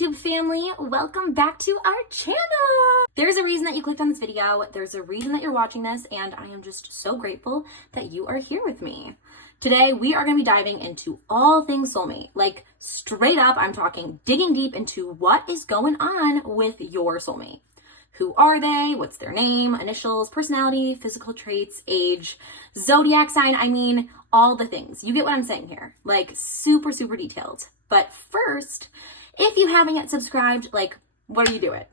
YouTube family, welcome back to our channel. There's a reason that you clicked on this video, there's a reason that you're watching this, and I am just so grateful that you are here with me. Today, we are going to be diving into all things soulmate. Like, straight up, I'm talking digging deep into what is going on with your soulmate. Who are they? What's their name? Initials, personality, physical traits, age, zodiac sign. I mean, all the things. You get what I'm saying here. Like, super, super detailed. But first, if you haven't yet subscribed, like, what are you doing?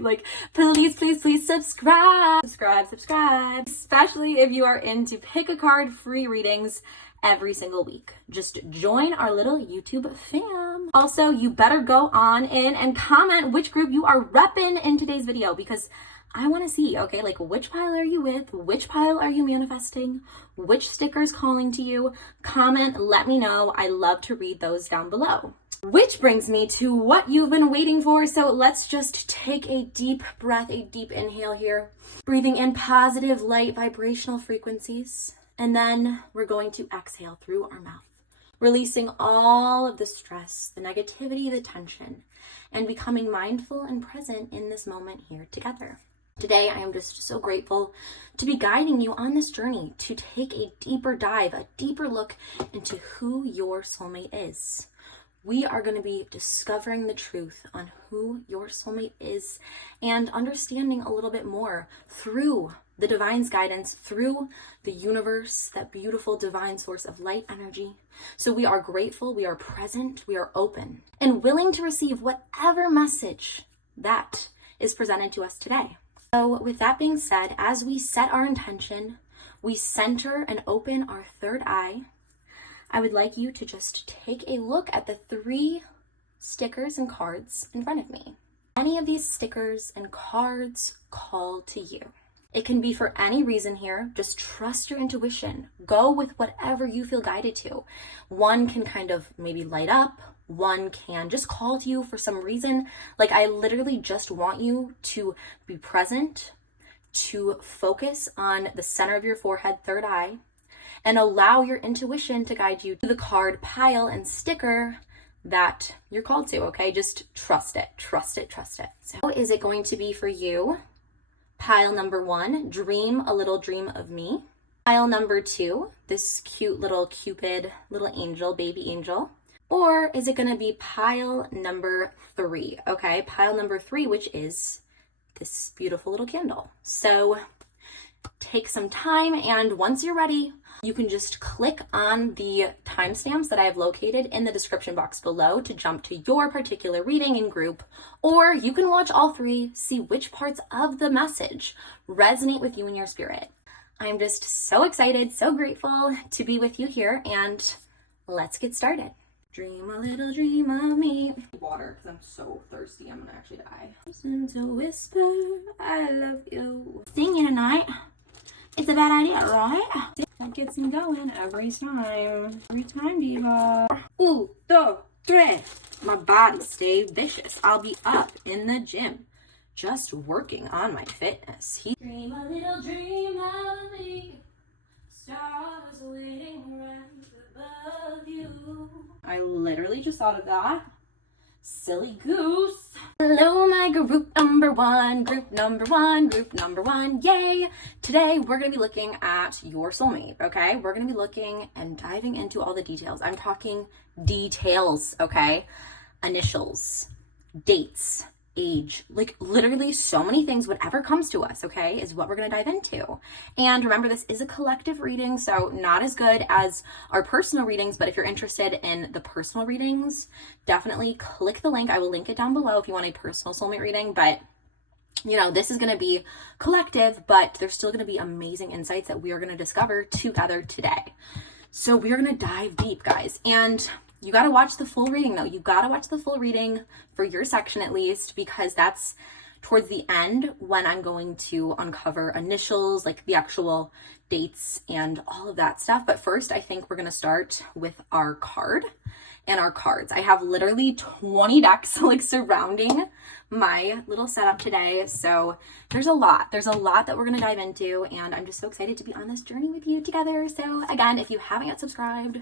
Like, please, please, please subscribe. Subscribe. Especially if you are into pick a card free readings every single week. Just join our little YouTube fam. Also, you better go on in and comment which group you are repping in today's video, because I want to see, okay, like, which pile are you with? Which pile are you manifesting? Which sticker's calling to you? Comment, let me know. I love to read those down below. Which brings me to what you've been waiting for. So let's just take a deep breath, a deep inhale here. Breathing in positive, light, vibrational frequencies. And then we're going to exhale through our mouth, releasing all of the stress, the negativity, the tension, and becoming mindful and present in this moment here together. Today, I am just so grateful to be guiding you on this journey to take a deeper dive, a deeper look into who your soulmate is. We are going to be discovering the truth on who your soulmate is and understanding a little bit more through the divine's guidance, through the universe, that beautiful divine source of light energy. So we are grateful, we are present, we are open, and willing to receive whatever message that is presented to us today. So with that being said, as we set our intention, we center and open our third eye, I would like you to just take a look at the 3 stickers and cards in front of me. Any of these stickers and cards call to you. It can be for any reason here. Just trust your intuition. Go with whatever you feel guided to. One can kind of maybe light up. One can just call to you for some reason. Like, I literally just want you to be present, to focus on the center of your forehead, third eye, and allow your intuition to guide you to the card pile and sticker that you're called to, okay? Just trust it, trust it, trust it. So is it going to be for you? Pile number 1, dream a little dream of me. Pile number 2, this cute little Cupid, little angel, baby angel. Or is it gonna be pile number 3, okay? Pile number 3, which is this beautiful little candle. So take some time, and once you're ready, you can just click on the timestamps that I have located in the description box below to jump to your particular reading and group, or you can watch all 3, see which parts of the message resonate with you and your spirit. I'm just so excited, so grateful to be with you here, and let's get started. Dream a little dream of me. Water, because I'm so thirsty, I'm gonna actually die. Listen to whisper, I love you. Singing tonight. It's a bad idea, right? That gets me going every time. Every time, diva. 1, 2, 3. My body stay vicious. I'll be up in the gym, just working on my fitness. Dream a little dream of me. Stars waiting right above you. I literally just thought of that. Silly goose. Hello, my group number one, yay! Today, we're going to be looking at your soulmate, okay? We're going to be looking and diving into all the details. I'm talking details, okay? Initials, dates, age, like literally so many things, whatever comes to us, okay, is what we're going to dive into. And remember, this is a collective reading, so not as good as our personal readings, but if you're interested in the personal readings, definitely click the link. I will link it down below if you want a personal soulmate reading. But you know, this is going to be collective, but there's still going to be amazing insights that we are going to discover together today. So we are going to dive deep, guys, and you got to watch the full reading, though. You got to watch the full reading for your section, at least, because that's towards the end when I'm going to uncover initials, like the actual dates and all of that stuff. But first, I think we're going to start with our card and our cards. I have literally 20 decks like surrounding my little setup today. So there's a lot that we're going to dive into, and I'm just so excited to be on this journey with you together. So again, if you haven't yet subscribe.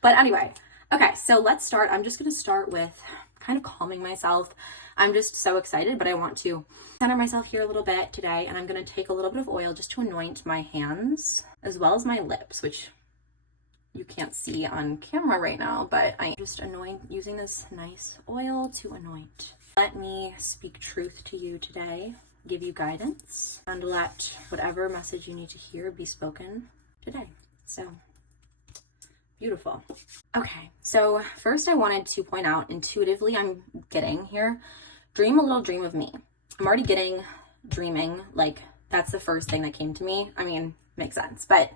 But anyway, Okay, so let's start. I'm just going to start with kind of calming myself. I'm just so excited, but I want to center myself here a little bit today, and I'm going to take a little bit of oil just to anoint my hands as well as my lips, which you can't see on camera right now, but I just using this nice oil to anoint. Let me speak truth to you today, give you guidance, and let whatever message you need to hear be spoken today. So beautiful. Okay, so first I wanted to point out intuitively I'm getting here, dream a little dream of me. I'm already getting dreaming, like that's the first thing that came to me. I mean, makes sense, but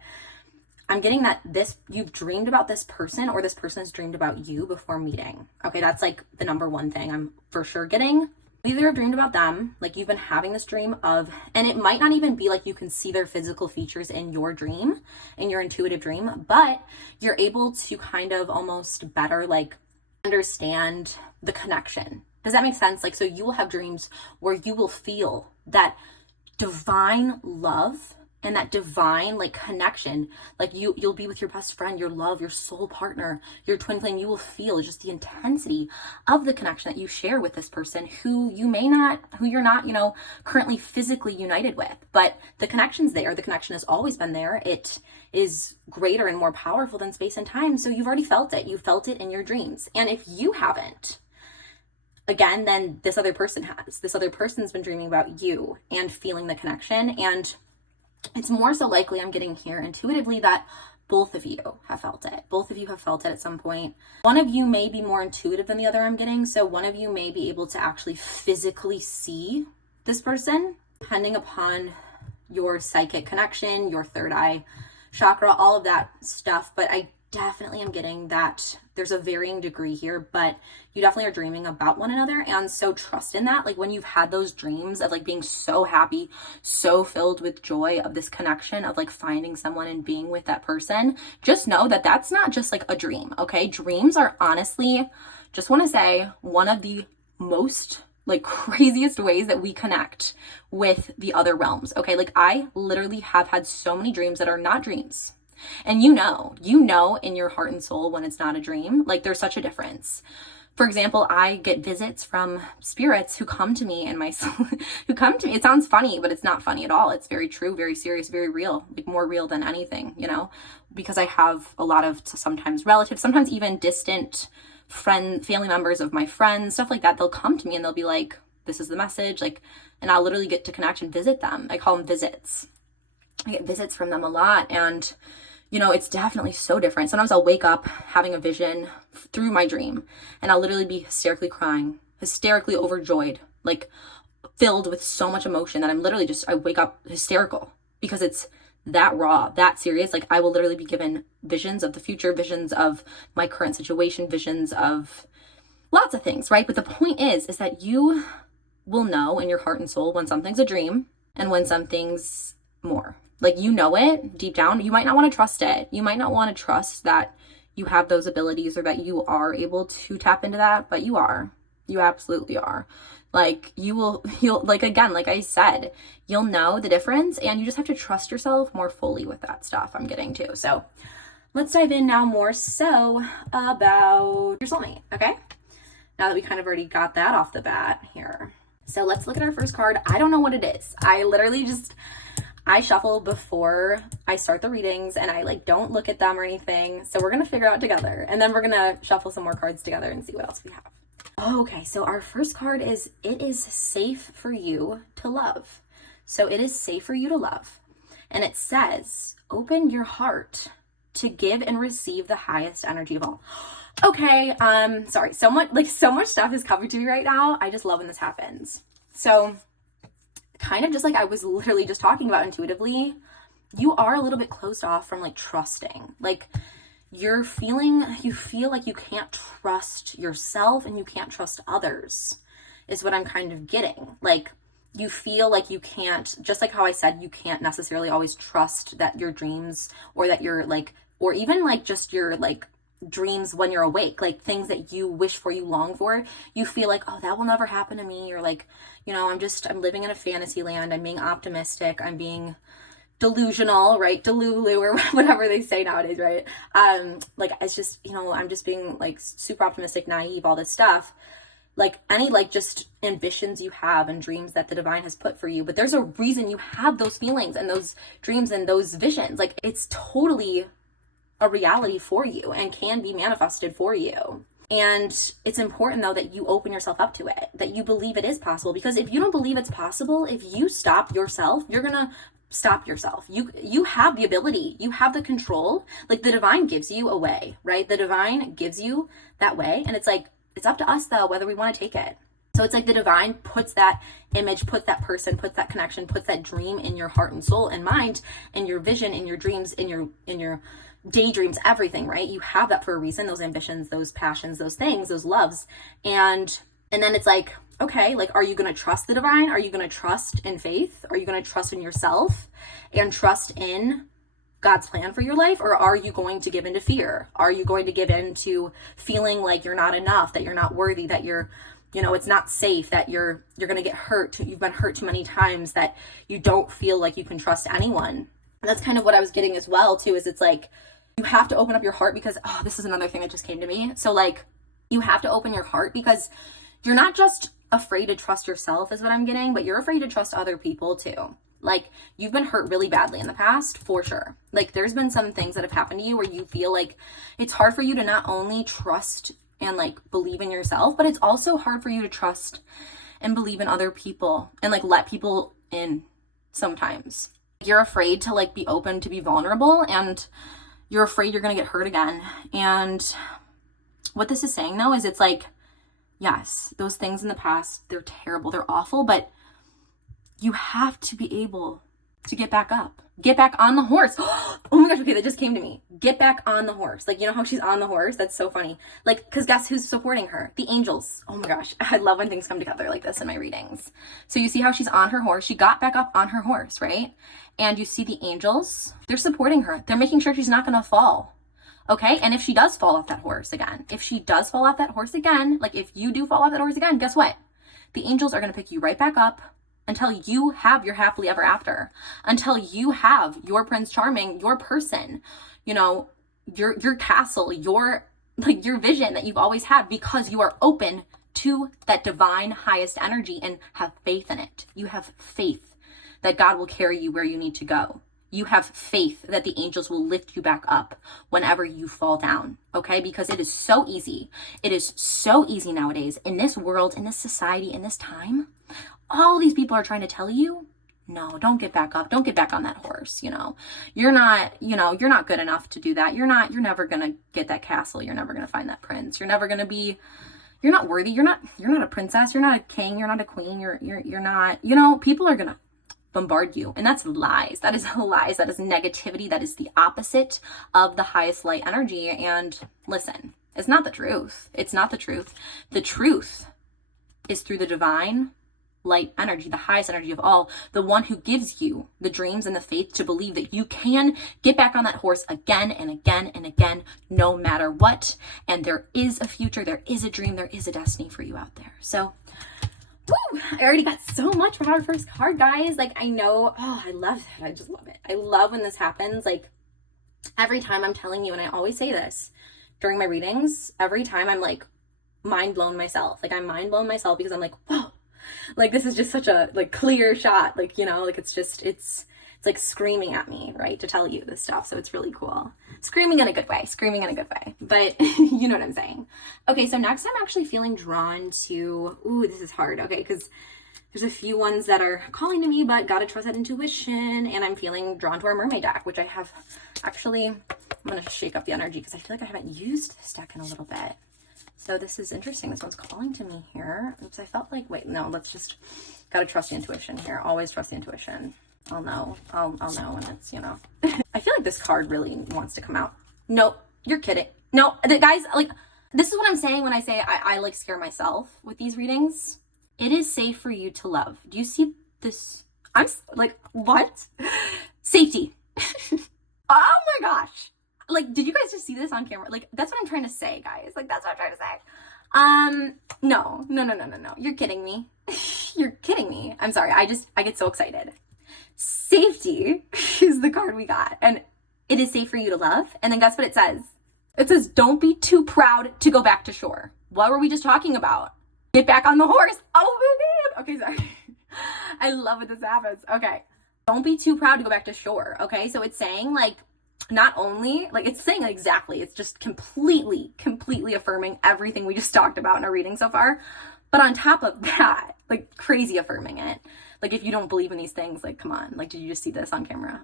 I'm getting that you've dreamed about this person or this person has dreamed about you before meeting. Okay, that's like the number one thing I'm for sure getting. Either have dreamed about them, like you've been having this dream of, and it might not even be like you can see their physical features in your dream, in your intuitive dream, but you're able to kind of almost better like understand the connection. Does that make sense? Like, so you will have dreams where you will feel that divine love and that divine like connection, like you'll be with your best friend, your love, your soul partner, your twin flame. You will feel just the intensity of the connection that you share with this person who you're not, currently physically united with, but the connection's there. The connection has always been there. It is greater and more powerful than space and time. So you've already felt it. You felt it in your dreams. And if you haven't, again, then this other person has. This other person's been dreaming about you and feeling the connection. And it's more so likely I'm getting here intuitively that both of you have felt it. Both of you have felt it at some point. One of you may be more intuitive than the other I'm getting. So one of you may be able to actually physically see this person, depending upon your psychic connection, your third eye chakra, all of that stuff. But I definitely am getting that there's a varying degree here, but you definitely are dreaming about one another. And so trust in that. Like when you've had those dreams of like being so happy, so filled with joy of this connection of like finding someone and being with that person, just know that that's not just like a dream. Okay. Dreams are honestly, just want to say, one of the most like craziest ways that we connect with the other realms. Okay. Like I literally have had so many dreams that are not dreams. And you know in your heart and soul when it's not a dream, like there's such a difference. For example, I get visits from spirits who come to me in my soul, it sounds funny, but it's not funny at all. It's very true, very serious, very real, like more real than anything, because I have a lot of sometimes relatives, sometimes even distant family members of my friends, stuff like that. They'll come to me and they'll be like, this is the message, like, and I'll literally get to connect and visit them. I call them visits. I get visits from them a lot. And it's definitely so different. Sometimes I'll wake up having a vision through my dream and I'll literally be hysterically crying, hysterically overjoyed, like filled with so much emotion that I wake up hysterical because it's that raw, that serious. Like I will literally be given visions of the future, visions of my current situation, visions of lots of things, right? But the point is that you will know in your heart and soul when something's a dream and when something's more. Like it deep down. You might not want to trust it. You might not want to trust that you have those abilities or that you are able to tap into that, but you are. You absolutely are. Like you'll like, again, like I said, you'll know the difference and you just have to trust yourself more fully with that stuff I'm getting to. So let's dive in now more so about your soulmate. Okay. Now that we kind of already got that off the bat here. So let's look at our first card. I don't know what it is. I shuffle before I start the readings and I don't look at them or anything. So we're going to figure out together and then we're going to shuffle some more cards together and see what else we have. Okay. So our first card is, it is safe for you to love. So it is safe for you to love. And it says, open your heart to give and receive the highest energy of all. Okay. Sorry. So much stuff is coming to me right now. I just love when this happens. So kind of just like I was literally just talking about intuitively, you are a little bit closed off from trusting. Like you feel like you can't trust yourself and you can't trust others is what I'm kind of getting. Like you feel like you can't, just like how I said, you can't necessarily always trust that your dreams or that you're or even just your dreams when you're awake, things that you wish for, you long for, you feel like, oh, that will never happen to me, or I'm living in a fantasy land, I'm being optimistic, I'm being delusional, right? Delulu or whatever they say nowadays, right? Like, it's just, you know, I'm just being like super optimistic, naive, all this stuff. Like any like just ambitions you have and dreams that the divine has put for you, but there's a reason you have those feelings and those dreams and those visions. Like, it's totally a reality for you and can be manifested for you. And it's important though that you open yourself up to it, that you believe it is possible, because if you don't believe it's possible, if you stop yourself, you're gonna stop yourself. You have the ability, you have the control. Like, the divine gives you a way, right? The divine gives you that way, and it's like, it's up to us though whether we want to take it. So it's like the divine puts that image, puts that person, puts that connection, puts that dream in your heart and soul and mind, and your vision, in your dreams, in your daydreams, everything, right? You have that for a reason, those ambitions, those passions, those things, those loves. And then it's like, okay, like, are you going to trust the divine? Are you going to trust in faith? Are you going to trust in yourself and trust in God's plan for your life? Or are you going to give into fear? Are you going to give in to feeling like you're not enough, that you're not worthy, that you're, you know, it's not safe, that you're going to get hurt, you've been hurt too many times, that you don't feel like you can trust anyone? And that's kind of what I was getting as well too, is it's like, you have to open up your heart, because, oh, this is another thing that just came to me. So like, you have to open your heart because you're not just afraid to trust yourself is what I'm getting, but you're afraid to trust other people too. Like, you've been hurt really badly in the past, for sure. Like, there's been some things that have happened to you where you feel like it's hard for you to not only trust and like believe in yourself, but it's also hard for you to trust and believe in other people and like let people in sometimes. You're afraid to like be open, to be vulnerable, and you're afraid you're going to get hurt again. And what this is saying though is, it's like, yes, those things in the past, they're terrible, they're awful, but you have to be able to get back up, get back on the horse. Oh my gosh, okay, that just came to me. Get back on the horse. Like, you know how she's on the horse? That's so funny. Like, because guess who's supporting her? The angels. Oh my gosh, I love when things come together like this in my readings. So you see how she's on her horse. She got back up on her horse, right? And you see the angels, they're supporting her. They're making sure she's not going to fall. Okay, and if she does fall off that horse again, like if you do fall off that horse again, guess what? The angels are going to pick you right back up until you have your happily ever after, until you have your Prince Charming, your person, you know, your castle, your vision that you've always had, because you are open to that divine highest energy and have faith in it. You have faith that God will carry you where you need to go. You have faith that the angels will lift you back up whenever you fall down, okay? Because it is so easy. It is so easy nowadays in this world, in this society, in this time. All these people are trying to tell you, no, don't get back up. Don't get back on that horse, you know. You're not good enough to do that. You're never going to get that castle. You're never going to find that prince. You're not worthy. You're not a princess. You're not a king. You're not a queen. You're not, you know, people are going to bombard you. And that's lies. That is lies. That is negativity. That is the opposite of the highest light energy. And listen, it's not the truth. It's not the truth. The truth is through the divine light energy, the highest energy of all, the one who gives you the dreams and the faith to believe that you can get back on that horse again and again and again, no matter what. And there is a future, there is a dream, there is a destiny for you out there. So woo, I already got so much from our first card, guys. Like, I know, oh, I love that. I just love it. I love when this happens. Like, every time I'm telling you, and I always say this during my readings, every time I'm like mind blown myself. Like, I'm mind blown myself because I'm like, whoa, like, this is just such a like clear shot. Like, you know, like it's like screaming at me, right, to tell you this stuff. So it's really cool. Screaming in a good way, but you know what I'm saying. Okay, so next I'm actually feeling drawn to, ooh, this is hard, okay, because there's a few ones that are calling to me, but gotta trust that intuition, and I'm feeling drawn to our mermaid deck, which I have actually, I'm gonna shake up the energy because I feel like I haven't used this deck in a little bit. So this is interesting. This one's calling to me here. Oops, I felt like, wait, no, let's just, gotta trust the intuition here. Always trust the intuition. I'll know when it's, you know. I feel like this card really wants to come out. Nope, you're kidding. No, guys, like, this is what I'm saying when I say I like scare myself with these readings. It is safe for you to love. Do you see this? I'm like, what? Safety. Oh my gosh. Like, did you guys just see this on camera? Like, that's what I'm trying to say, guys. Like, that's what I'm trying to say. No. You're kidding me. You're kidding me. I'm sorry. I get so excited. Safety is the card we got. And it is safe for you to love. And then guess what it says? It says, don't be too proud to go back to shore. What were we just talking about? Get back on the horse. Oh my God. Okay, sorry. I love when this happens. Okay. Don't be too proud to go back to shore. Okay. So it's saying like, not only like it's saying exactly, it's just completely affirming everything we just talked about in our reading so far. But on top of that, like crazy affirming it. Like if you don't believe in these things, like, come on, like, did you just see this on camera?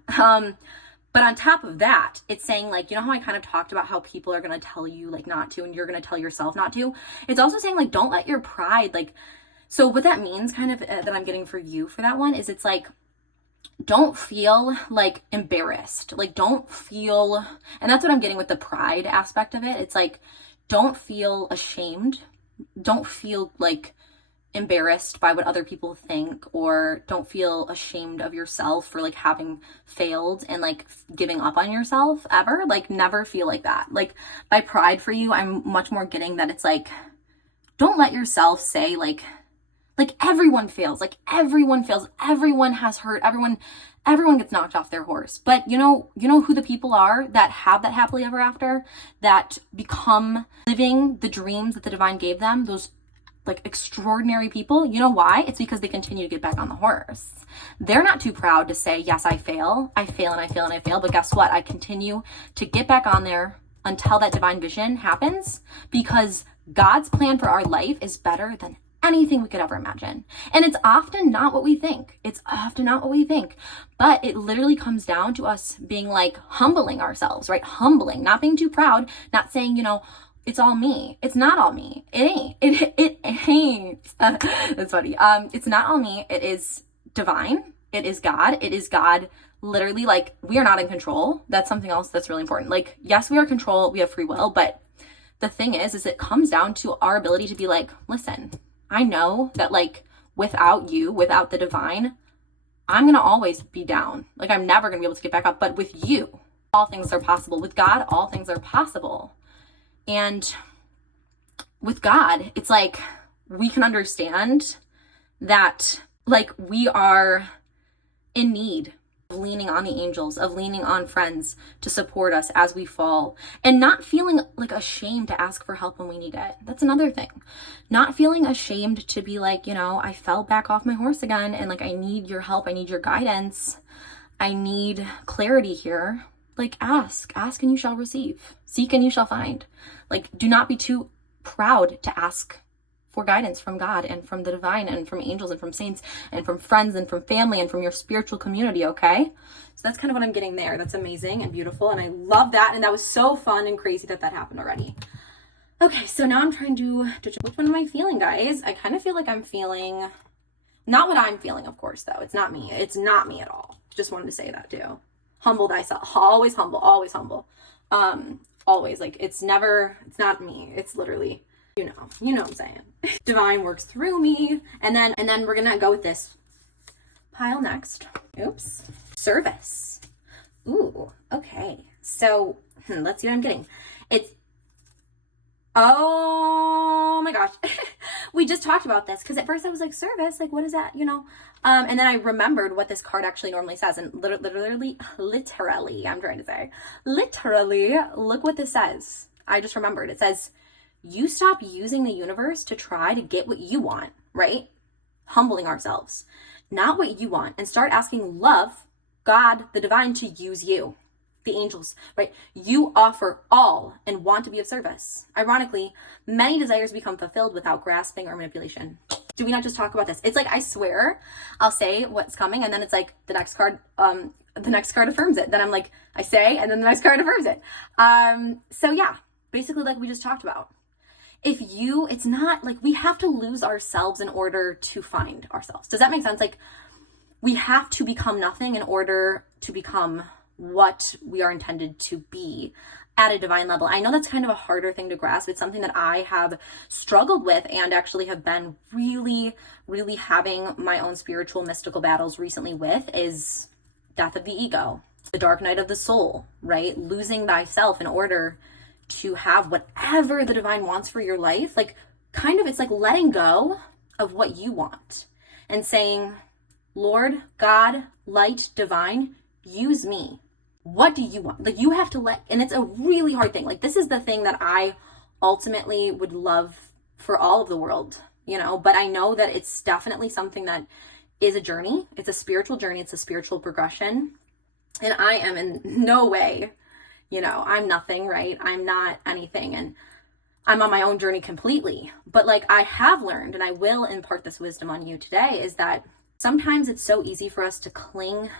But on top of that, it's saying like, you know how I kind of talked about how people are going to tell you like not to, and you're going to tell yourself not to. It's also saying like, don't let your pride, like, so what that means kind of that I'm getting for you for that one is it's like, don't feel like embarrassed. Like don't feel, and that's what I'm getting with the pride aspect of it. It's like, don't feel ashamed. Don't feel like embarrassed by what other people think, or don't feel ashamed of yourself for like having failed and like giving up on yourself ever. Like never feel like that. Like by pride for you, I'm much more getting that it's like, don't let yourself say like everyone fails, like everyone fails, everyone has hurt, everyone gets knocked off their horse. But you know who the people are that have that happily ever after, that become living the dreams that the divine gave them, those like extraordinary people. You know why? It's because they continue to get back on the horse. They're not too proud to say, yes, I fail and I fail and I fail. But guess what? I continue to get back on there until that divine vision happens, because God's plan for our life is better than anything we could ever imagine. And it's often not what we think. But it literally comes down to us being like humbling ourselves, right? Humbling, not being too proud, not saying, it's all me. It's not all me. It ain't. It ain't. That's funny. It's not all me. It is divine. It is God. It is God. Literally, like, we are not in control. That's something else that's really important. Like, yes, we are in control. We have free will. But the thing is it comes down to our ability to be like, listen, I know that like without you, without the divine, I'm going to always be down. Like I'm never going to be able to get back up. But with you, all things are possible. With God, all things are possible. And with God, it's like we can understand that like we are in need of leaning on the angels, of leaning on friends to support us as we fall, and not feeling like ashamed to ask for help when we need it. That's another thing. Not feeling ashamed to be like, I fell back off my horse again and like I need your help. I need your guidance. I need clarity here. Like ask and you shall receive. Seek and you shall find. Like do not be too proud to ask for guidance from God and from the divine and from angels and from saints and from friends and from family and from your spiritual community, okay? So that's kind of what I'm getting there. That's amazing and beautiful, and I love that, and that was so fun and crazy that happened already. Okay, so now I'm trying to which one am I feeling, guys? I kind of feel like I'm feeling, not what I'm feeling, of course, though. It's not me. It's not me at all. Just wanted to say that too. Humble thyself. Always humble. Always humble. Always. Like, it's not me. It's literally, you know what I'm saying. Divine works through me. And then we're gonna go with this pile next. Oops. Service. Ooh, okay. So let's see what I'm getting. Oh my gosh. We just talked about this because at first I was like, service, like what is that, and then I remembered what this card actually normally says, and literally, I'm trying to say, literally, look what this says. I just remembered. It says, you stop using the universe to try to get what you want, right? Humbling ourselves, not what you want, and start asking love, God, the divine, to use you. The angels, right? You offer all and want to be of service. Ironically, many desires become fulfilled without grasping or manipulation. Do we not just talk about this? It's like, I swear, I'll say what's coming, and then it's like the next card affirms it. Then I'm like, I say, and then the next card affirms it. So yeah, basically like we just talked about. It's not like we have to lose ourselves in order to find ourselves. Does that make sense? Like we have to become nothing in order to become what we are intended to be at a divine level. I know that's kind of a harder thing to grasp. It's something that I have struggled with and actually have been really, really having my own spiritual mystical battles recently with, is death of the ego, the dark night of the soul, right? Losing thyself in order to have whatever the divine wants for your life. Like kind of, it's like letting go of what you want and saying, Lord, God, light, divine, use me. What do you want? Like, you have to and it's a really hard thing. Like, this is the thing that I ultimately would love for all of the world, you know, but I know that it's definitely something that is a journey. It's a spiritual journey. It's a spiritual progression. And I am in no way, you know, I'm nothing, right? I'm not anything. And I'm on my own journey completely. But like, I have learned, and I will impart this wisdom on you today, is that sometimes it's so easy for us to cling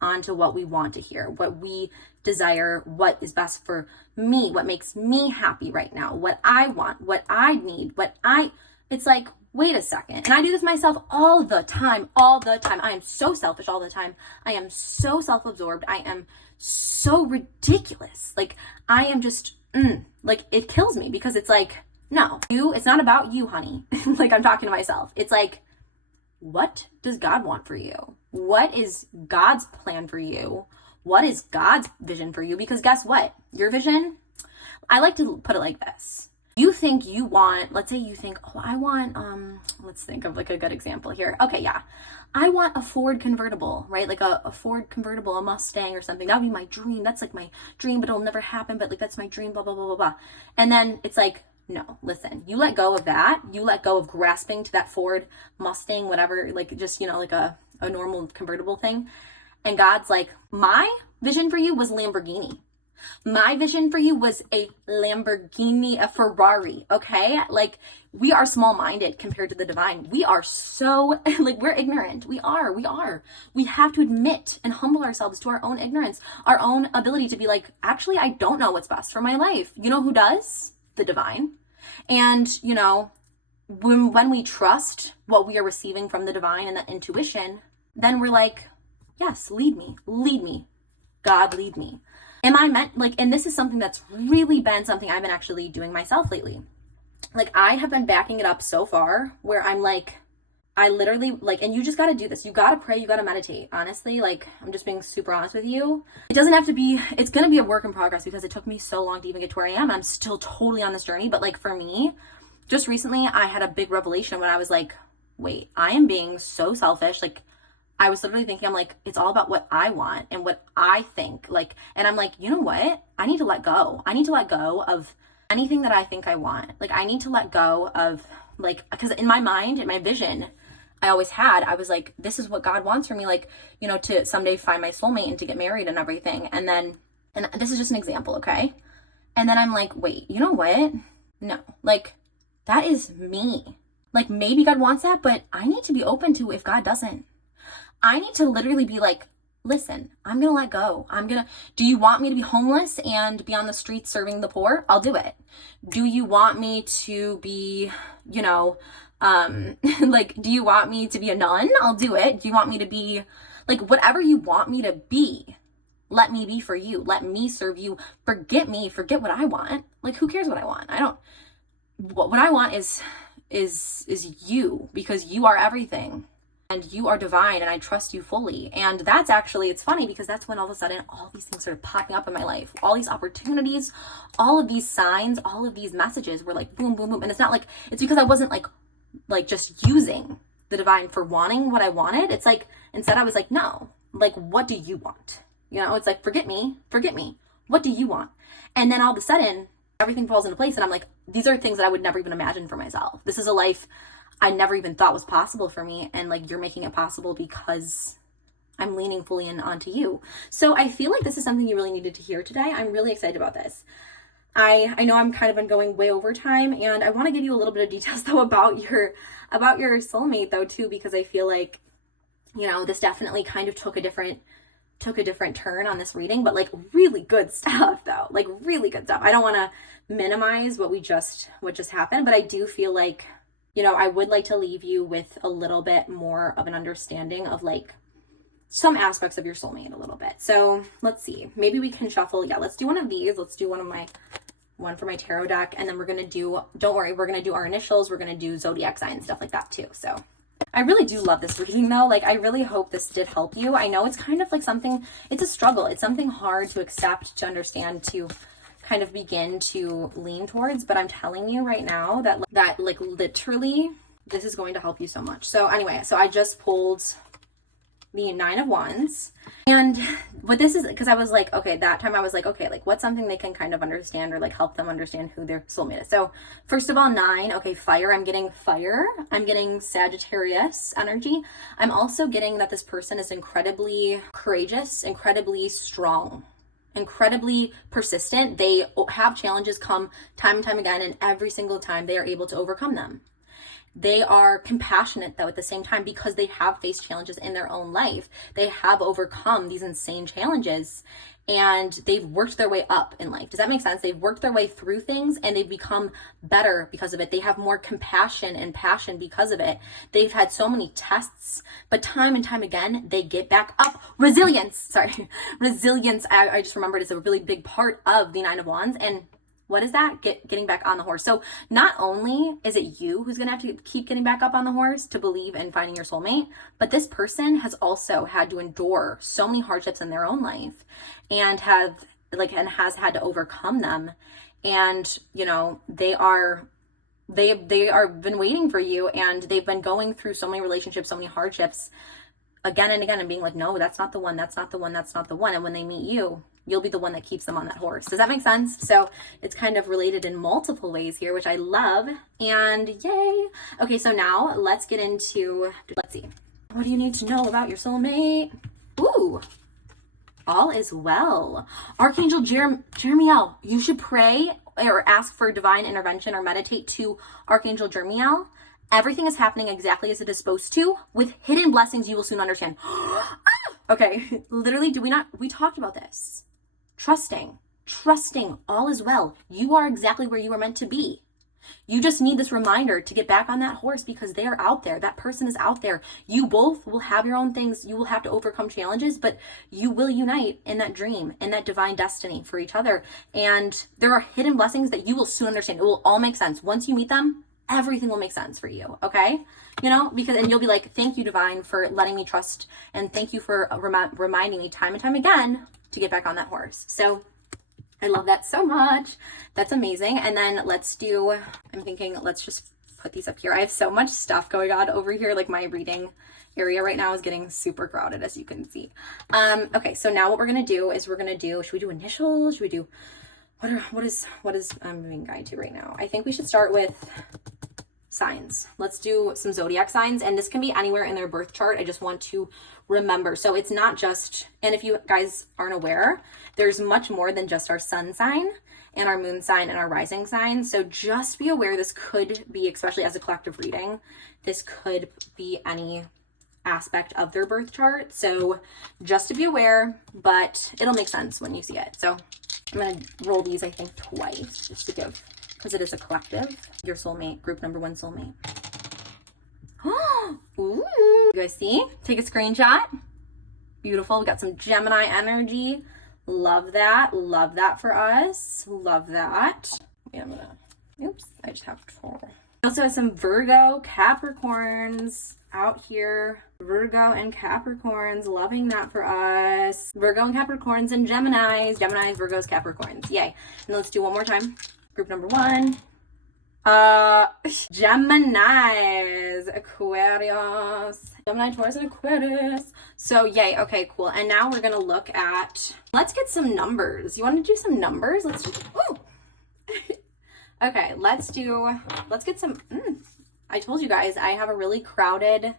onto what we want to hear, what we desire, what is best for me, what makes me happy right now, what I want, what I need, it's like, wait a second. And I do this myself all the time. I am so selfish all the time. I am so self-absorbed. I am so ridiculous. Like, I am just, like, it kills me, because it's like, no, it's not about you, honey. Like, I'm talking to myself. It's like, what does God want for you? What is God's plan for you? What is God's vision for you? Because guess what? Your vision, I like to put it like this. You think you want, let's say you think, oh, I want, let's think of like a good example here. Okay, yeah. I want a Ford convertible, right? Like a Ford convertible, a Mustang or something. That would be my dream. That's like my dream, but it'll never happen. But like, that's my dream, blah, blah, blah, blah, blah. And then it's like, no, listen, you let go of that. You let go of grasping to that Ford Mustang, whatever, like just, you know, like a normal convertible thing. And God's like, my vision for you was Lamborghini. My vision for you was a Lamborghini, a Ferrari, okay? Like, we are small-minded compared to the divine. We are so, like, we're ignorant. We are. We have to admit and humble ourselves to our own ignorance, our own ability to be like, actually, I don't know what's best for my life. You know who does? The divine. And, you know, when we trust what we are receiving from the divine and that intuition, then we're like, yes, lead me. God, lead me. Am I meant, like, and this is something that's really been something I've been actually doing myself lately. Like, I have been backing it up so far where I'm like, I literally, like, and you just got to do this. You got to pray. You got to meditate. Honestly, like, I'm just being super honest with you. It doesn't have to be, it's going to be a work in progress because it took me so long to even get to where I am. I'm still totally on this journey. But like, for me, just recently, I had a big revelation when I was like, wait, I am being so selfish. Like, I was literally thinking, I'm like, it's all about what I want and what I think. Like, and I'm like, you know what? I need to let go. I need to let go of anything that I think I want. Like, I need to let go of, like, because in my mind, in my vision, I always had, I was like, this is what God wants for me. Like, you know, to someday find my soulmate and to get married and everything. And then, and this is just an example, okay? And then I'm like, wait, you know what? No, like, that is me. Like, maybe God wants that, but I need to be open to if God doesn't. I need to literally be like, listen, I'm going to let go. Do you want me to be homeless and be on the streets serving the poor? I'll do it. Do you want me to be, you know, like, do you want me to be a nun? I'll do it. Do you want me to be, like, whatever you want me to be, let me be for you. Let me serve you. Forget me. Forget what I want. Like, who cares what I want? What I want is you, because you are everything. And you are divine, and I trust you fully. And that's actually, it's funny because that's when all of a sudden all these things started popping up in my life. All these opportunities, all of these signs, all of these messages were like boom, boom, boom. And it's not like, it's because I wasn't like just using the divine for wanting what I wanted. It's like, instead I was like, no, like, what do you want? You know, it's like, forget me. What do you want? And then all of a sudden everything falls into place. And I'm like, these are things that I would never even imagine for myself. This is a life I never even thought was possible for me. And like, you're making it possible because I'm leaning fully in onto you. So I feel like this is something you really needed to hear today. I'm really excited about this. I know I'm kind of been going way over time, and I want to give you a little bit of details though about your soulmate though too, because I feel like, you know, this definitely kind of took a different turn on this reading, but like really good stuff though, like really good stuff. I don't want to minimize what just happened, but I do feel like, you know, I would like to leave you with a little bit more of an understanding of like some aspects of your soulmate a little bit. So let's see, maybe we can shuffle. Yeah, let's do one of these. Let's do one for my tarot deck. And then we're going to do, don't worry, we're going to do our initials. We're going to do zodiac signs, stuff like that too. So I really do love this reading though. Like, I really hope this did help you. I know it's kind of like something, it's a struggle. It's something hard to accept, to understand, to kind of begin to lean towards, but I'm telling you right now that like literally this is going to help you so much. So anyway, so I just pulled the Nine of Wands. And what this is, because I was like, okay, that time I was like, okay, like what's something they can kind of understand or like help them understand who their soulmate is. So first of all, 9, okay, fire. I'm getting fire. I'm getting Sagittarius energy. I'm also getting that this person is incredibly courageous, incredibly strong, incredibly persistent. They have challenges come time and time again, and every single time they are able to overcome them. They are compassionate though at the same time, because they have faced challenges in their own life. They have overcome these insane challenges and they've worked their way up in life. Does that make sense? They've worked their way through things and they've become better because of it. They have more compassion and passion because of it. They've had so many tests, but time and time again, they get back up. Resilience, resilience. I just remembered is a really big part of the Nine of Wands. And what is that? Getting back on the horse. So not only is it you who's going to have to keep getting back up on the horse to believe in finding your soulmate, but this person has also had to endure so many hardships in their own life and has had to overcome them. And, you know, they are been waiting for you, and they've been going through so many relationships, so many hardships again and again, and being like, no, that's not the one. That's not the one. That's not the one. And when they meet you, you'll be the one that keeps them on that horse. Does that make sense? So it's kind of related in multiple ways here, which I love, and yay. Okay, so now let's get into, let's see. What do you need to know about your soulmate? Ooh, all is well. Archangel Jeremiel, you should pray or ask for divine intervention or meditate to Archangel Jeremiel. Everything is happening exactly as it is supposed to. With hidden blessings, you will soon understand. Okay, literally, we talked about this. Trusting, all is well. You are exactly where you are meant to be. You just need this reminder to get back on that horse, because they are out there. That person is out there. You both will have your own things. You will have to overcome challenges, but you will unite in that dream, in that divine destiny for each other. And there are hidden blessings that you will soon understand. It will all make sense. Once you meet them, everything will make sense for you, okay? You know, and you'll be like, thank you, divine, for letting me trust, and thank you for reminding me time and time again to get back on that horse. So I love that so much. That's amazing. And then I'm thinking, let's just put these up here. I have so much stuff going on over here. Like my reading area right now is getting super crowded, as you can see. Okay, so now what we're going to do is should we do initials? Should we do, what is I'm moving guide to right now? I think we should start with signs. Let's do some zodiac signs, and this can be anywhere in their birth chart. I just want to remember. So it's not just, and if you guys aren't aware, there's much more than just our sun sign and our moon sign and our rising sign. So just be aware, this could be, especially as a collective reading, this could be any aspect of their birth chart. So just to be aware, but it'll make sense when you see it. So I'm going to roll these, I think, twice, just to give, because it is a collective. Your soulmate, group number 1 soulmate. Ooh. You guys see? Take a screenshot. Beautiful. We got some Gemini energy. Love that. Love that for us. Love that. Wait, oops, I just have 4. We also have some Virgo, Capricorns out here. Virgo and Capricorns, loving that for us. Virgo and Capricorns and Geminis. Geminis, Virgos, Capricorns. Yay. And let's do one more time. Group number 1. Geminis, Aquarius, Gemini, Taurus, and Aquarius. So yay. Okay, cool. And now we're gonna look at, let's get some numbers. You want to do some numbers? Let's do, ooh. Okay, let's get some, I told you guys I have a really crowded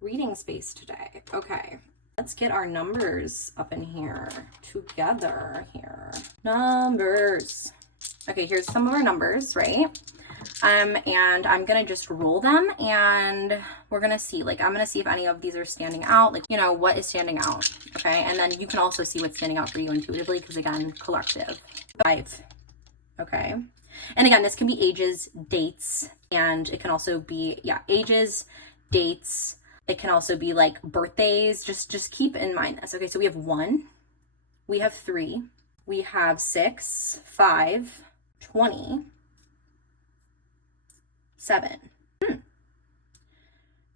reading space today. Okay, let's get our numbers up in here together here. Numbers. Okay, here's some of our numbers, right? And I'm gonna just roll them, and we're gonna see, like, I'm gonna see if any of these are standing out, like, you know, what is standing out, okay? And then you can also see what's standing out for you intuitively, because again, collective. 5, okay? And again, this can be ages, dates, and it can also be, yeah, ages, dates. It can also be like birthdays. Just keep in mind this. Okay, so we have 1, we have 3, we have 6, 5, 20, 7.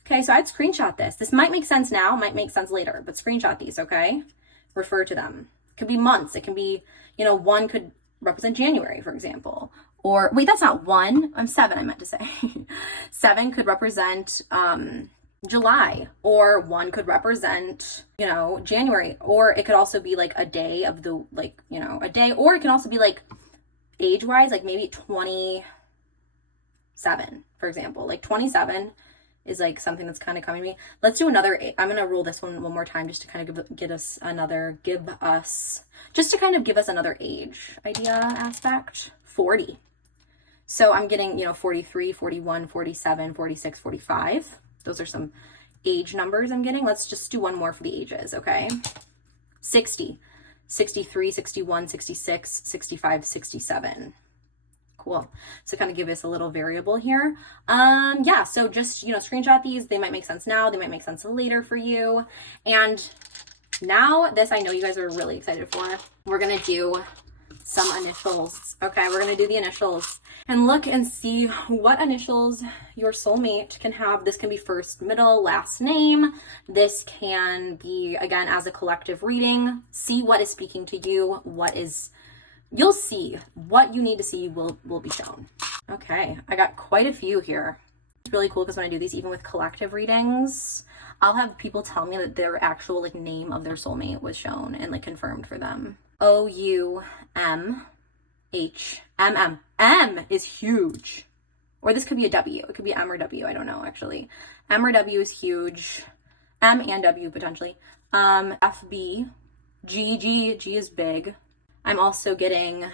Okay, so I'd screenshot this. This might make sense now, might make sense later, but screenshot these, okay? Refer to them. It could be months. It can be, you know, 1 could represent January, for example. Or, wait, that's not 1. I'm 7, I meant to say. 7 could represent July, or one could represent, you know, January, or it could also be like a day of the, like, you know, a day, or it can also be like age wise, like maybe 27, for example. Like 27 is like something that's kind of coming to me. Let's do another. I'm going to rule this one more time just to kind of give us another age idea aspect. 40. So I'm getting, you know, 43, 41, 47, 46, 45. Those are some age numbers I'm getting. Let's just do one more for the ages, okay? 60, 63, 61, 66, 65, 67. Cool. So kind of give us a little variable here. Yeah, so just, you know, screenshot these. They might make sense now. They might make sense later for you. And now this I know you guys are really excited for. We're going to do some initials. Okay, we're going to do the initials and look and see what initials your soulmate can have. This can be first, middle, last name. This can be, again, as a collective reading. See what is speaking to you, you'll see what you need to see will be shown. Okay, I got quite a few here. It's really cool because when I do these, even with collective readings, I'll have people tell me that their actual like name of their soulmate was shown and like confirmed for them. O-U-M-H-M-M. M is huge. Or this could be a W. It could be M or W. I don't know, actually. M or W is huge. M and W, potentially. F-B. G is big. I'm also getting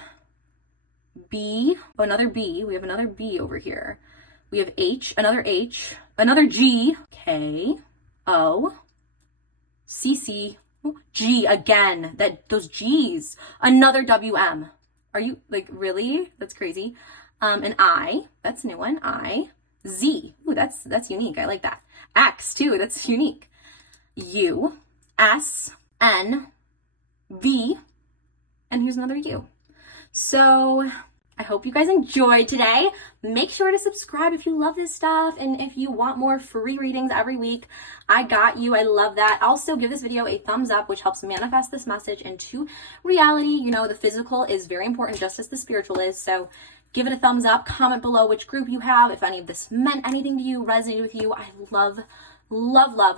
B. Oh, another B. We have another B over here. We have H, another G. K. O. C. G again. Those G's. Another WM. Are you like really? That's crazy. An I. That's a new one. I. Z. Ooh, that's unique. I like that. X too. That's unique. U. S. N. V. And here's another U. So I hope you guys enjoyed today. Make sure to subscribe if you love this stuff. And if you want more free readings every week, I got you. I love that. Also, give this video a thumbs up, which helps manifest this message into reality. You know, the physical is very important, just as the spiritual is. So give it a thumbs up. Comment below which group you have. If any of this meant anything to you, resonated with you. I love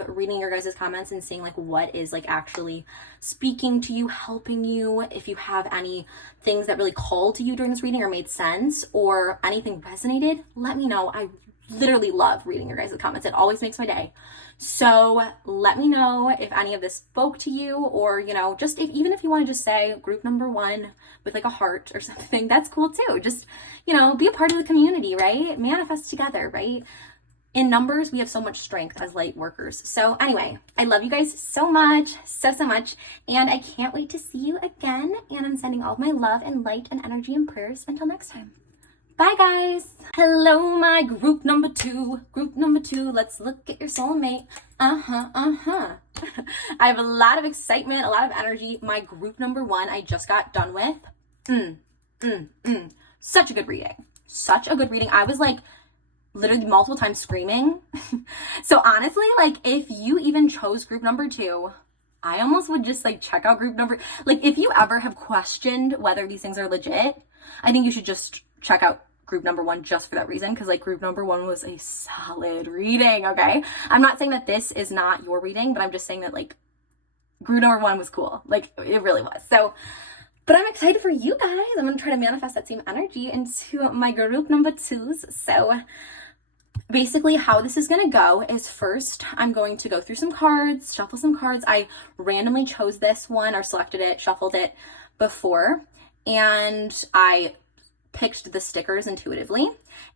reading your guys' comments and seeing like what is like actually speaking to you, helping you. If you have any things that really called to you during this reading or made sense or anything resonated, let me know. I literally love reading your guys' comments. It always makes my day. So let me know if any of this spoke to you, or, you know, just even if you want to just say group number 1 with like a heart or something, that's cool too. Just, you know, be a part of the community, right? Manifest together, right? In numbers, we have so much strength as light workers. So anyway, I love you guys so much, so much. And I can't wait to see you again. And I'm sending all of my love and light and energy and prayers until next time. Bye, guys. Hello, my group number 2. Group number 2, let's look at your soulmate. I have a lot of excitement, a lot of energy. My group number 1, I just got done with. Such a good reading. Such a good reading. I was like, literally multiple times screaming. So honestly, like if you even chose group number 2, I almost would just like check out group number, like if you ever have questioned whether these things are legit, I think you should just check out group number 1 just for that reason. Cause like group number 1 was a solid reading. Okay. I'm not saying that this is not your reading, but I'm just saying that like group number 1 was cool. Like it really was. So, but I'm excited for you guys. I'm going to try to manifest that same energy into my group number 2s. So basically how this is going to go is first I'm going to go through some cards, shuffle some cards. I randomly chose this one or selected it, shuffled it before, and I picked the stickers intuitively.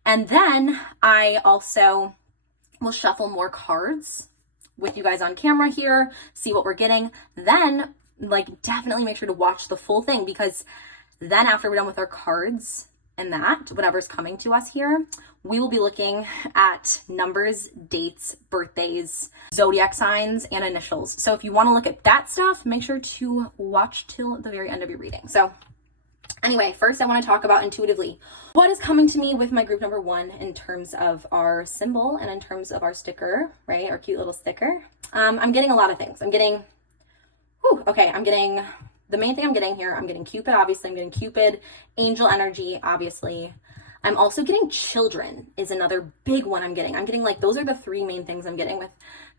And then I also will shuffle more cards with you guys on camera here, see what we're getting. Then like definitely make sure to watch the full thing, because then after we're done with our cards and that, whatever's coming to us here, we will be looking at numbers, dates, birthdays, zodiac signs, and initials. So if you want to look at that stuff, make sure to watch till the very end of your reading. So anyway, first I want to talk about intuitively what is coming to me with my group number 1 in terms of our symbol and in terms of our sticker, right? Our cute little sticker. I'm getting a lot of things. I'm getting the main thing I'm getting here, I'm getting Cupid, obviously. I'm getting Cupid, angel energy, obviously. I'm also getting children is another big one I'm getting. I'm getting like, those are the three main things I'm getting with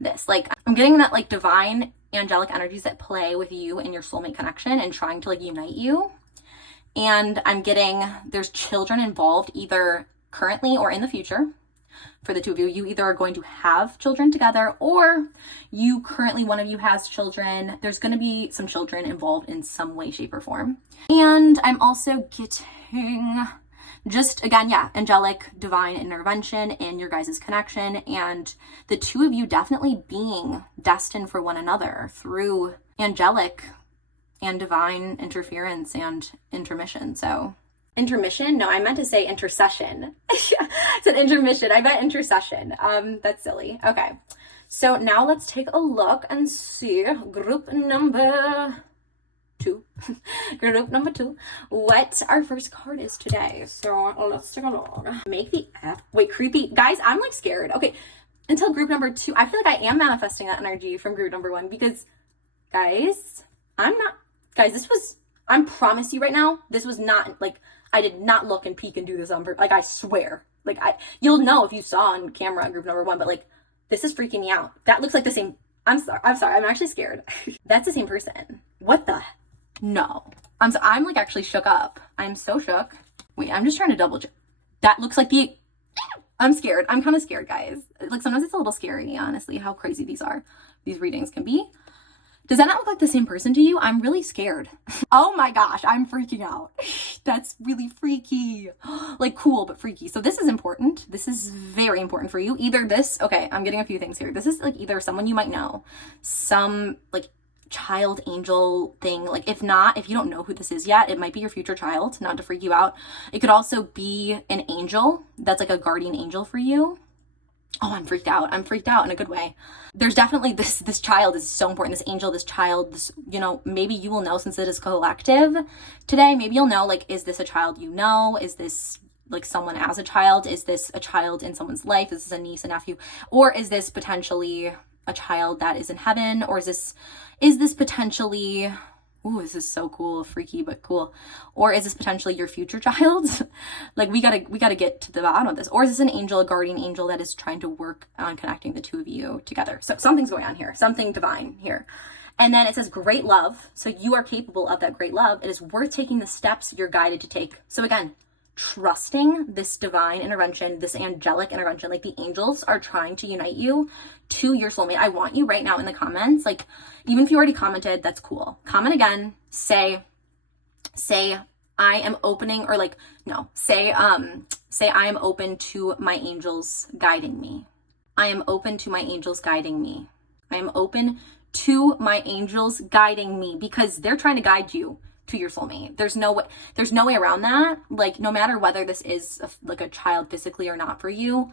this. Like, I'm getting that like divine angelic energies that play with you and your soulmate connection and trying to like unite you. And I'm getting, there's children involved either currently or in the future. For the two of you, you either are going to have children together, or you currently, one of you has children. There's going to be some children involved in some way, shape, or form. And I'm also getting just, again, yeah, angelic divine intervention in your guys' connection, and the two of you definitely being destined for one another through angelic and divine interference and intermission. So intermission? No, I meant to say intercession. It's an intermission. I meant intercession. That's silly. Okay. So now let's take a look and see group number 2. Group number 2. What our first card is today. So let's take a look. Make the app. Wait, creepy. Guys, I'm like scared. Okay. Until group number 2, I feel like I am manifesting that energy from group number 1 because, guys, this was, I promise you right now, this was not like, I did not look and peek and do this on purpose. Like, I swear. Like, you'll know if you saw on camera group number 1, but like, this is freaking me out. That looks like the same. I'm sorry. I'm actually scared. That's the same person. What the? No. I'm like actually shook up. I'm so shook. Wait, I'm just trying to double check. That looks like the, I'm scared. I'm kind of scared, guys. Like, sometimes it's a little scary, honestly, how crazy these readings can be. Does that not look like the same person to you? I'm really scared. Oh my gosh, I'm freaking out. That's really freaky. Like, cool, but freaky. So this is important. This is very important for you. Either this, okay, I'm getting a few things here. This is like either someone you might know, some like child angel thing. Like, if not, if you don't know who this is yet, it might be your future child, not to freak you out. It could also be an angel that's like a guardian angel for you. Oh, I'm freaked out. I'm freaked out in a good way. There's definitely this child is so important. This angel, this child, this, you know, maybe you will know since it is collective today. Maybe you'll know, like, is this a child you know? Is this like someone as a child? Is this a child in someone's life? Is this a niece, a nephew? Or is this potentially a child that is in heaven? Or is this potentially, ooh, this is so cool, freaky, but cool. Or is this potentially your future child? Like, we gotta get to the bottom of this. Or is this an angel, a guardian angel that is trying to work on connecting the two of you together? So something's going on here, something divine here. And then it says great love. So you are capable of that great love. It is worth taking the steps you're guided to take. So again, trusting this divine intervention, this angelic intervention, like the angels are trying to unite you to your soulmate. I want you right now in the comments, like, even if you already commented, that's cool. Comment again, say I am opening, or like, no, say I am open to my angels guiding me. I am open to my angels guiding me. I am open to my angels guiding me, because they're trying to guide you to your soulmate. There's no way around that. Like, no matter whether this is like a child physically or not for you,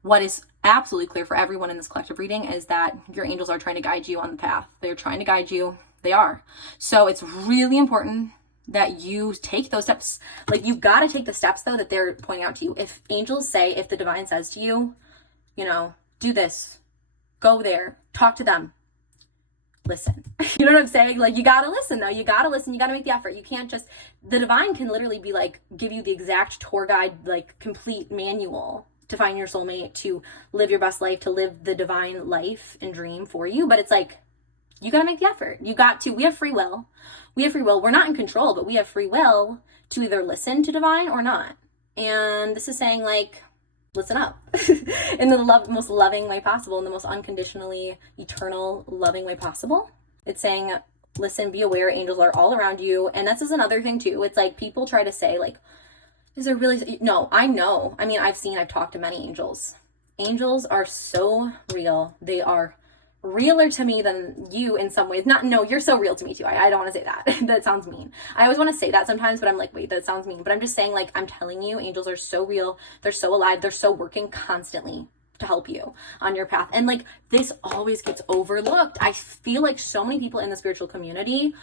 what is absolutely clear for everyone in this collective reading is that your angels are trying to guide you on the path. They're trying to guide you. They are. So it's really important that you take those steps. Like, you've got to take the steps though that they're pointing out to you. If angels say, if the divine says to you, you know, do this, go there, talk to them, listen. You know what I'm saying? Like, you gotta listen though. You gotta listen. You gotta make the effort. You can't just, the divine can literally be like, give you the exact tour guide, like complete manual to find your soulmate, to live your best life, to live the divine life and dream for you. But it's like, you gotta make the effort. You got to, we have free will. We have free will. We're not in control, but we have free will to either listen to divine or not. And this is saying, like, listen up in the most loving way possible, in the most unconditionally eternal loving way possible. It's saying, listen, be aware, angels are all around you. And this is another thing too. It's like, people try to say, like, is there really, no, I know. I mean, I've talked to many angels. Angels are so real. They are realer to me than you in some ways. No, you're so real to me too. I don't want to say that. That sounds mean. I always want to say that sometimes, but I'm like, wait, that sounds mean. But I'm just saying, like, I'm telling you, angels are so real. They're so alive. They're so working constantly to help you on your path. And like, this always gets overlooked. I feel like so many people in the spiritual community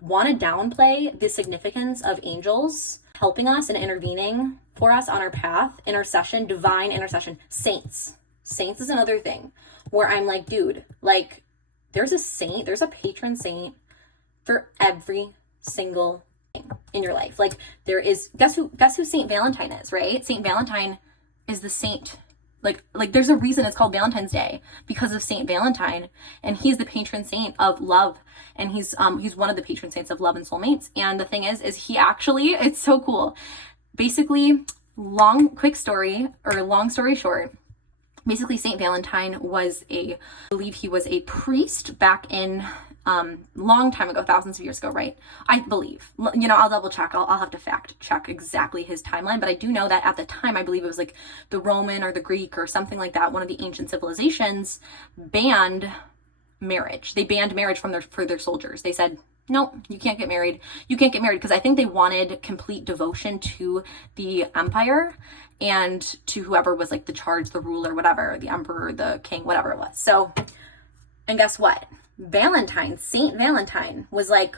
want to downplay the significance of angels helping us and intervening for us on our path. Intercession, divine intercession, saints is another thing where I'm like, dude, like, there's a saint, there's a patron saint for every single in your life. Like there is, guess who Saint Valentine is, right? Saint Valentine is the saint. Like there's a reason it's called Valentine's Day, because of Saint Valentine, and he's the patron saint of love, and he's one of the patron saints of love and soulmates. And the thing is he actually, it's so cool. Basically, long story short, basically Saint Valentine was I believe he was a priest back in long time ago, thousands of years ago, right? I believe, you know, I'll double check. I'll have to fact check exactly his timeline, but I do know that at the time, I believe it was like the Roman or the Greek or something like that. One of the ancient civilizations banned marriage. They banned marriage for their soldiers. They said, no, you can't get married. You can't get married, because I think they wanted complete devotion to the empire and to whoever was like the ruler, whatever, the emperor, the king, whatever it was. So, and guess what? Saint Valentine was like,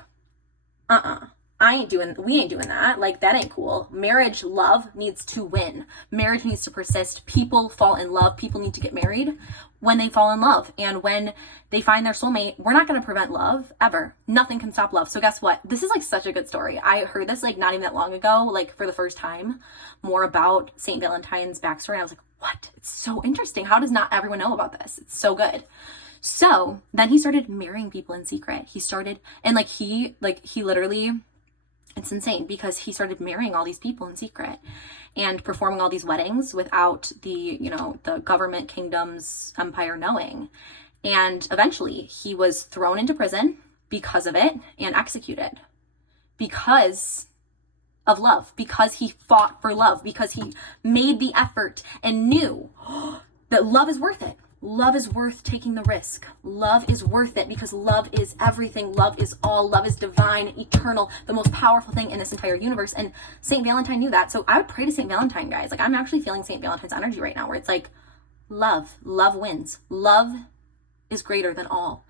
we ain't doing that. Like, that ain't cool. Marriage, love needs to win. Marriage needs to persist. People fall in love. People need to get married when they fall in love. And when they find their soulmate, we're not going to prevent love ever. Nothing can stop love. So guess what? This is like such a good story. I heard this like not even that long ago, like for the first time, more about Saint Valentine's backstory. I was like, what? It's so interesting. How does not everyone know about this? It's so good. So then he started marrying people in secret. He started, and he literally, it's insane, because he started marrying all these people in secret and performing all these weddings without the government, kingdoms, empire knowing. And eventually he was thrown into prison because of it and executed because of love, because he fought for love, because he made the effort and knew that love is worth it. Love is worth taking the risk. Love is worth it, because love is everything. Love is all. Love is divine, eternal, the most powerful thing in this entire universe. And Saint Valentine knew that. So I would pray to Saint Valentine, guys. Like, I'm actually feeling Saint Valentine's energy right now, where it's like, love wins. Love is greater than all.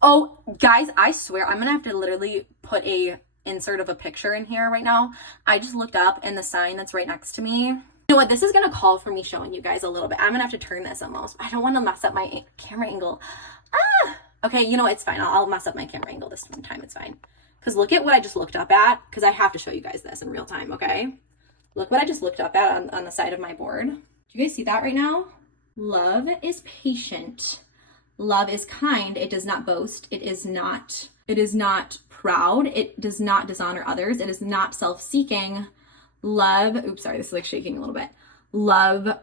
Oh, guys, I swear I'm going to have to literally put a insert of a picture in here right now. I just looked up, and the sign that's right next to me, you know what, this is going to call for me showing you guys a little bit. I'm going to have to turn this almost. I don't want to mess up my camera angle. Okay, you know what? It's fine. I'll mess up my camera angle this one time. It's fine. Because look at what I just looked up at, because I have to show you guys this in real time, okay? Look what I just looked up at on the side of my board. Do you guys see that right now? Love is patient. Love is kind. It does not boast. It is not proud. It does not dishonor others. It is not self-seeking. Love, oops, sorry, this is like shaking a little bit. Love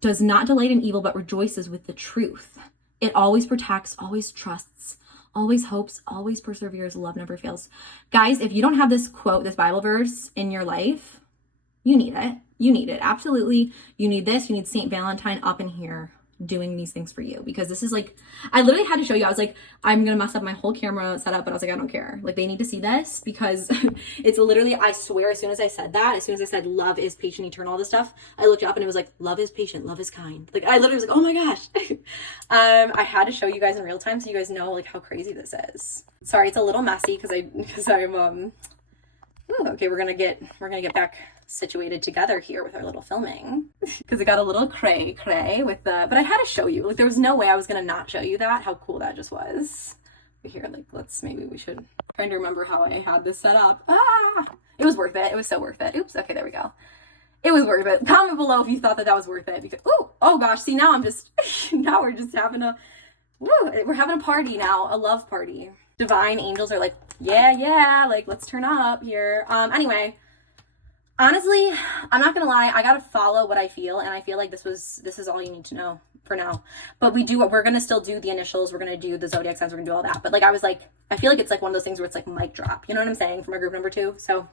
does not delight in evil, but rejoices with the truth. It always protects, always trusts, always hopes, always perseveres. Love never fails. Guys, if you don't have this quote, this Bible verse in your life, you need it. You need it. Absolutely. You need this. You need Saint Valentine up in here doing these things for you, because this is like, I literally had to show you. I was like, I'm gonna mess up my whole camera setup, but I was like, I don't care. Like, they need to see this, because it's literally, I swear, as soon as I said love is patient, eternal, all this stuff, I looked up and it was like, love is patient, love is kind. Like, I literally was like, oh my gosh. I had to show you guys in real time so you guys know like how crazy this is. Sorry, it's a little messy because I'm okay, we're gonna get back situated together here with our little filming, because it got a little cray with the, but I had to show you. Like, there was no way I was gonna not show you that, how cool that just was. But here, like, maybe we should, trying to remember how I had this set up. It was worth it. It was so worth it. Oops, okay, there we go. It was worth it. Comment below if you thought that was worth it, because oh gosh, see, now I'm just now we're just having we're having a party now, a love party. Divine angels are like, yeah, like, let's turn up here. Anyway, honestly, I'm not gonna lie, I gotta follow what I feel, and I feel like this is all you need to know for now. But we're gonna still do the initials, we're gonna do the zodiac signs, we're gonna do all that. But like, I feel like it's like one of those things where it's like mic drop, you know what I'm saying, for my group number 2. So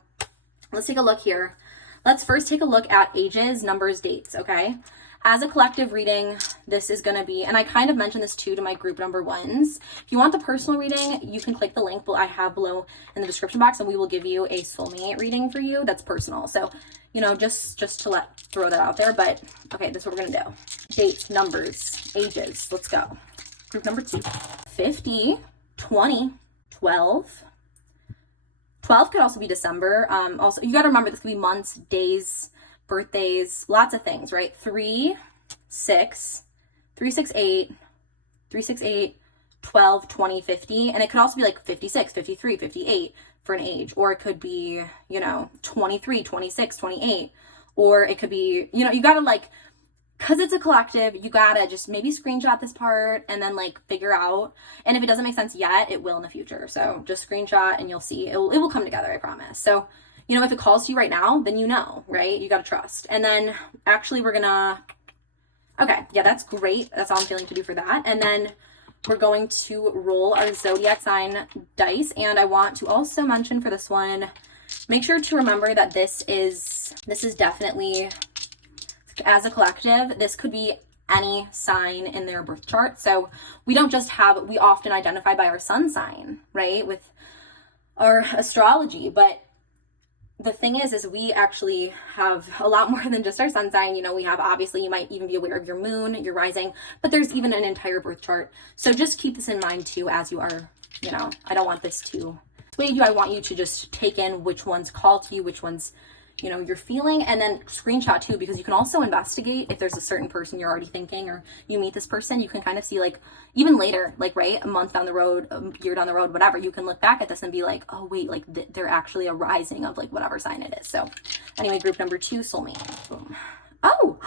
let's take a look here. Let's first take a look at ages, numbers, dates, okay? As a collective reading, this is going to be, and I kind of mentioned this too to my group number 1s. If you want the personal reading, you can click the link I have below in the description box, and we will give you a soulmate reading for you that's personal. So, you know, just to throw that out there. But okay, this is what we're going to do. Dates, numbers, ages. Let's go. Group number 2. 50, 20, 12. 12 could also be December. Also, you got to remember, this could be months, days, birthdays, lots of things, right? 3, 6, 3, 6, 8, 3, 6, 8, 12, 20, 50. And it could also be like 56, 53, 58 for an age. Or it could be, you know, 23, 26, 28. Or it could be, you know, you gotta like, because it's a collective, you gotta just maybe screenshot this part and then like figure out. And if it doesn't make sense yet, it will in the future. So just screenshot and you'll see it will come together, I promise. So, you know, if it calls to you right now, then you know, right? You gotta trust. And then actually we're gonna, okay, yeah, that's great. That's all I'm feeling to do for that. And then we're going to roll our zodiac sign dice. And I want to also mention for this one, make sure to remember that this is definitely, as a collective, this could be any sign in their birth chart. So we don't just have, we often identify by our sun sign, right? With our astrology. But the thing is we actually have a lot more than just our sun sign. You know, we have, obviously, you might even be aware of your moon, your rising, but there's even an entire birth chart. So just keep this in mind too, as you are, you know, I don't want this to sway you. I want you to just take in which ones call to you, which ones, you know, you're feeling, and then screenshot too, because you can also investigate if there's a certain person you're already thinking, or you meet this person, you can kind of see, like, even later, like, right, a month down the road, a year down the road, whatever, you can look back at this and be like, oh wait, like they're actually a rising of like whatever sign it is. So anyway, group number 2, soulmate. Boom. Oh,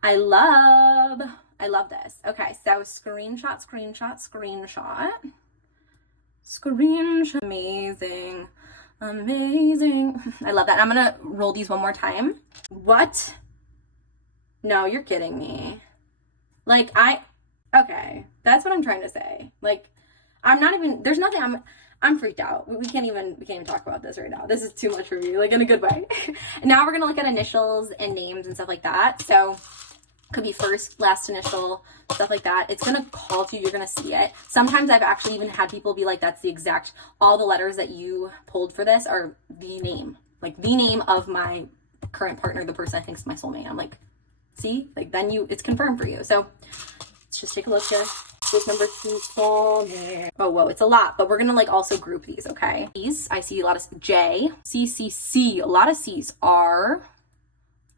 I love this. Okay, so screenshot, amazing. I love that. I'm gonna roll these one more time. What? No, you're kidding me. Like, okay, that's what I'm trying to say. Like, I'm not even, there's nothing, I'm freaked out. We can't even talk about this right now. This is too much for me, like in a good way. And now we're gonna look at initials and names and stuff like that. So could be first, last initial, stuff like that. It's gonna call to you, you're gonna see it. Sometimes I've actually even had people be like, that's the exact, all the letters that you pulled for this are the name, like the name of my current partner, the person I think is my soulmate. I'm like, see, like then it's confirmed for you. So let's just take a look here. Group number 2, soulmate. Oh, whoa, it's a lot, but we're gonna like also group these, okay? These, I see a lot of J, C, C, C, a lot of C's, R,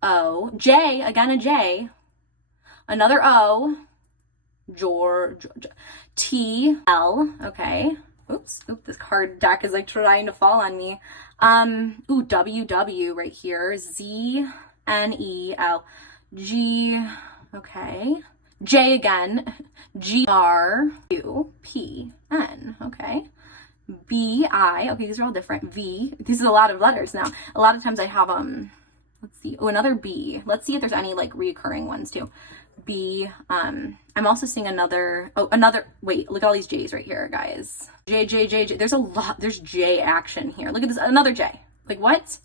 O, J, again a J, another O, George, T, L, okay. Oops, this card deck is like trying to fall on me. Ooh, W, W right here. Z, N, E, L, G, okay. J again, G, R, U, P, N, okay. B, I, okay, these are all different. V, these are a lot of letters now. A lot of times I have, let's see, oh, another B. Let's see if there's any like reoccurring ones too. B, I'm also seeing another, wait, look at all these J's right here, guys. J, J, J, J, there's a lot, there's J action here. Look at this, another J. Like what?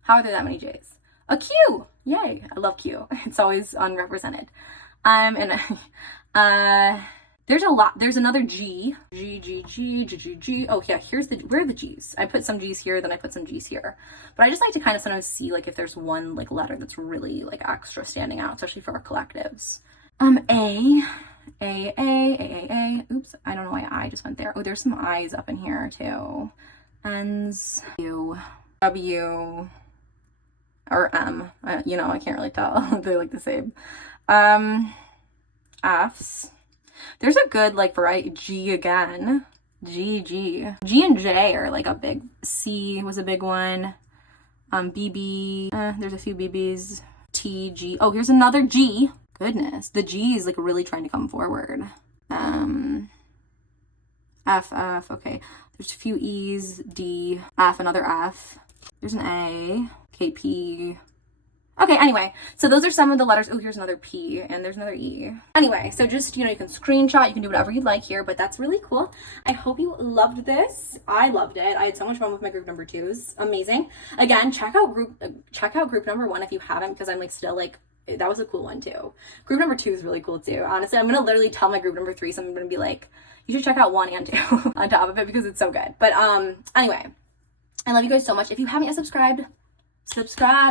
How are there that many J's? A Q, yay, I love Q. It's always unrepresented. There's a lot, there's another G, G, G, G, G, G, G. Oh yeah, where are the G's? I put some G's here, then I put some G's here. But I just like to kind of sometimes see like if there's one like letter that's really like extra standing out, especially for our collectives. A, oops, I don't know why I just went there. Oh, there's some I's up in here too. N's, U, W, or M, you know, I can't really tell. They're like the same. F's. There's a good like variety. G again. G, G. G and J are like a big, C was a big one. BB, there's a few BBs. T, G. Oh, here's another G. Goodness. The G is like really trying to come forward. F, F, okay. There's a few E's, D, F, another F. There's an A, K, P. Okay, anyway, so those are some of the letters. Oh, here's another P, and there's another E. Anyway, so just, you know, you can screenshot, you can do whatever you'd like here, but that's really cool. I hope you loved this. I loved it. I had so much fun with my group number 2s. Amazing. Again, check out group number 1 if you haven't, because I'm like still like, that was a cool one too. Group number 2 is really cool too. Honestly, I'm gonna literally tell my group number 3, so I'm gonna be like, you should check out 1 and 2 on top of it because it's so good. But anyway, I love you guys so much. If you haven't yet subscribe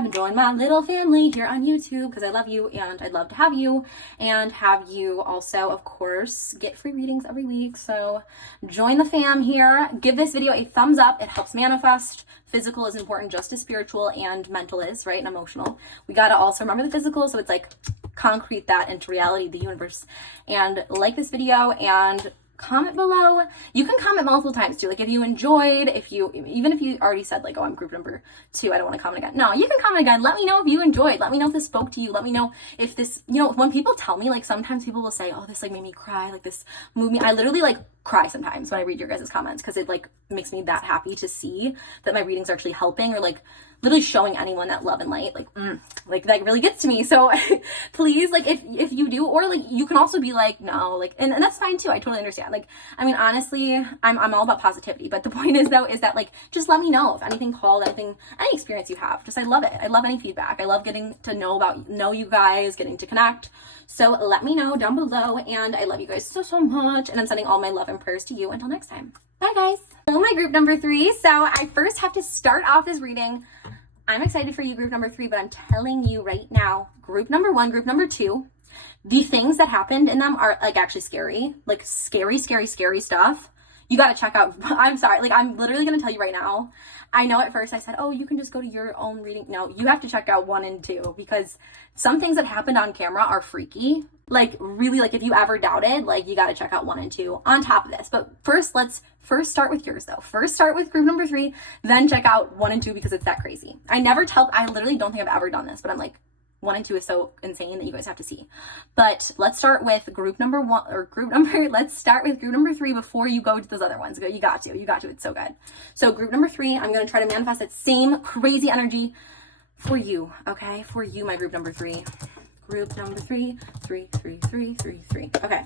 and join my little family here on YouTube because I love you and I'd love to have you and have you also, of course, get free readings every week. So join the fam here. Give this video a thumbs up. It helps manifest. Physical is important just as spiritual and mental is, right? And emotional. We got to also remember the physical. So it's like concrete that into reality, the universe. And like this video and comment below. You can comment multiple times too. Like if you enjoyed, even if you already said like, oh, I'm group number 2, I don't want to comment again. No, you can comment again. Let me know if you enjoyed. Let me know if this spoke to you. Let me know if this, when people tell me, like sometimes people will say, oh, this like made me cry, like this moved me. I literally like cry sometimes when I read your guys' comments because it like makes me that happy to see that my readings are actually helping or like literally showing anyone that love and light, like that really gets to me. So please, like if you do, or like you can also be like, no, like, and that's fine too. I totally understand. Like, I mean, honestly, I'm all about positivity, but the point is though, is that like, just let me know if anything called, any experience you have. Just, I love it. I love any feedback. I love getting to know you guys, getting to connect. So let me know down below, and I love you guys so, so much. And I'm sending all my love and prayers to you. Until next time. Bye guys. So my group number 3. So I first have to start off this reading. I'm excited for you, group number 3, but I'm telling you right now, group number 1, group number 2, the things that happened in them are like actually scary, like scary, scary, scary stuff. You got to check out. I'm sorry. Like, I'm literally going to tell you right now. I know at first I said, oh, you can just go to your own reading. No, you have to check out 1 and 2 because some things that happened on camera are freaky. Like, really, like if you ever doubted, like you got to check out 1 and 2 on top of this. But first, let's start with yours though. First start with group number 3, then check out 1 and 2 because it's that crazy. I literally don't think I've ever done this, but I'm like, 1 and 2 is so insane that you guys have to see. But let's start with group number 1 or let's start with group number 3 before you go to those other ones. You got to, it's so good. So group number 3, I'm going to try to manifest that same crazy energy for you. Okay. For you, my group number 3, group number 3, 3, 3, 3, 3, 3. Okay.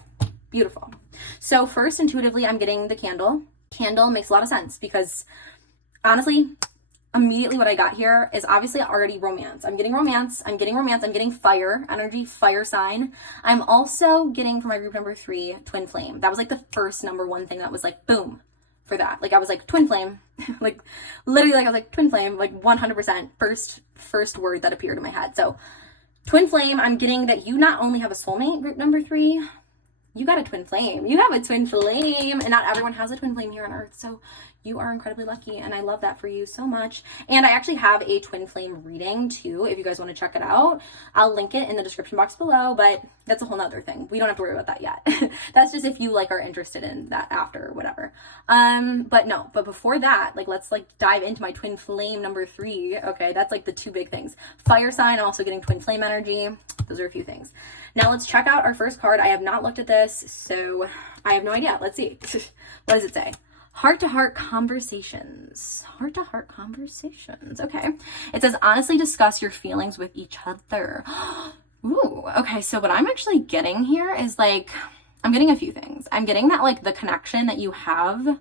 Beautiful. So first, intuitively, I'm getting the candle. Candle makes a lot of sense because honestly, immediately what I got here is obviously already romance. I'm getting romance. I'm getting fire energy, fire sign. I'm also getting for my group number 3, twin flame. That was like the first number 1 thing that was like, boom, for that. Like I was like twin flame, like literally like I was like twin flame, like 100% first word that appeared in my head. So twin flame, I'm getting that you not only have a soulmate, group number 3, you got a twin flame. You have a twin flame, and not everyone has a twin flame here on earth. So you are incredibly lucky, and I love that for you so much. And I actually have a twin flame reading too, if you guys want to check it out. I'll link it in the description box below, but that's a whole nother thing. We don't have to worry about that yet. That's just if you like are interested in that after or whatever. But before that, like let's like dive into my twin flame number 3. Okay, that's like the 2 big things. Fire sign, I'm also getting twin flame energy. Those are a few things. Now let's check out our first card. I have not looked at this, so I have no idea. Let's see. What does it say? Heart-to-heart conversations. Heart-to-heart conversations. Okay. It says, honestly discuss your feelings with each other. Ooh, okay. So what I'm actually getting here is like, I'm getting a few things. I'm getting that like the connection that you have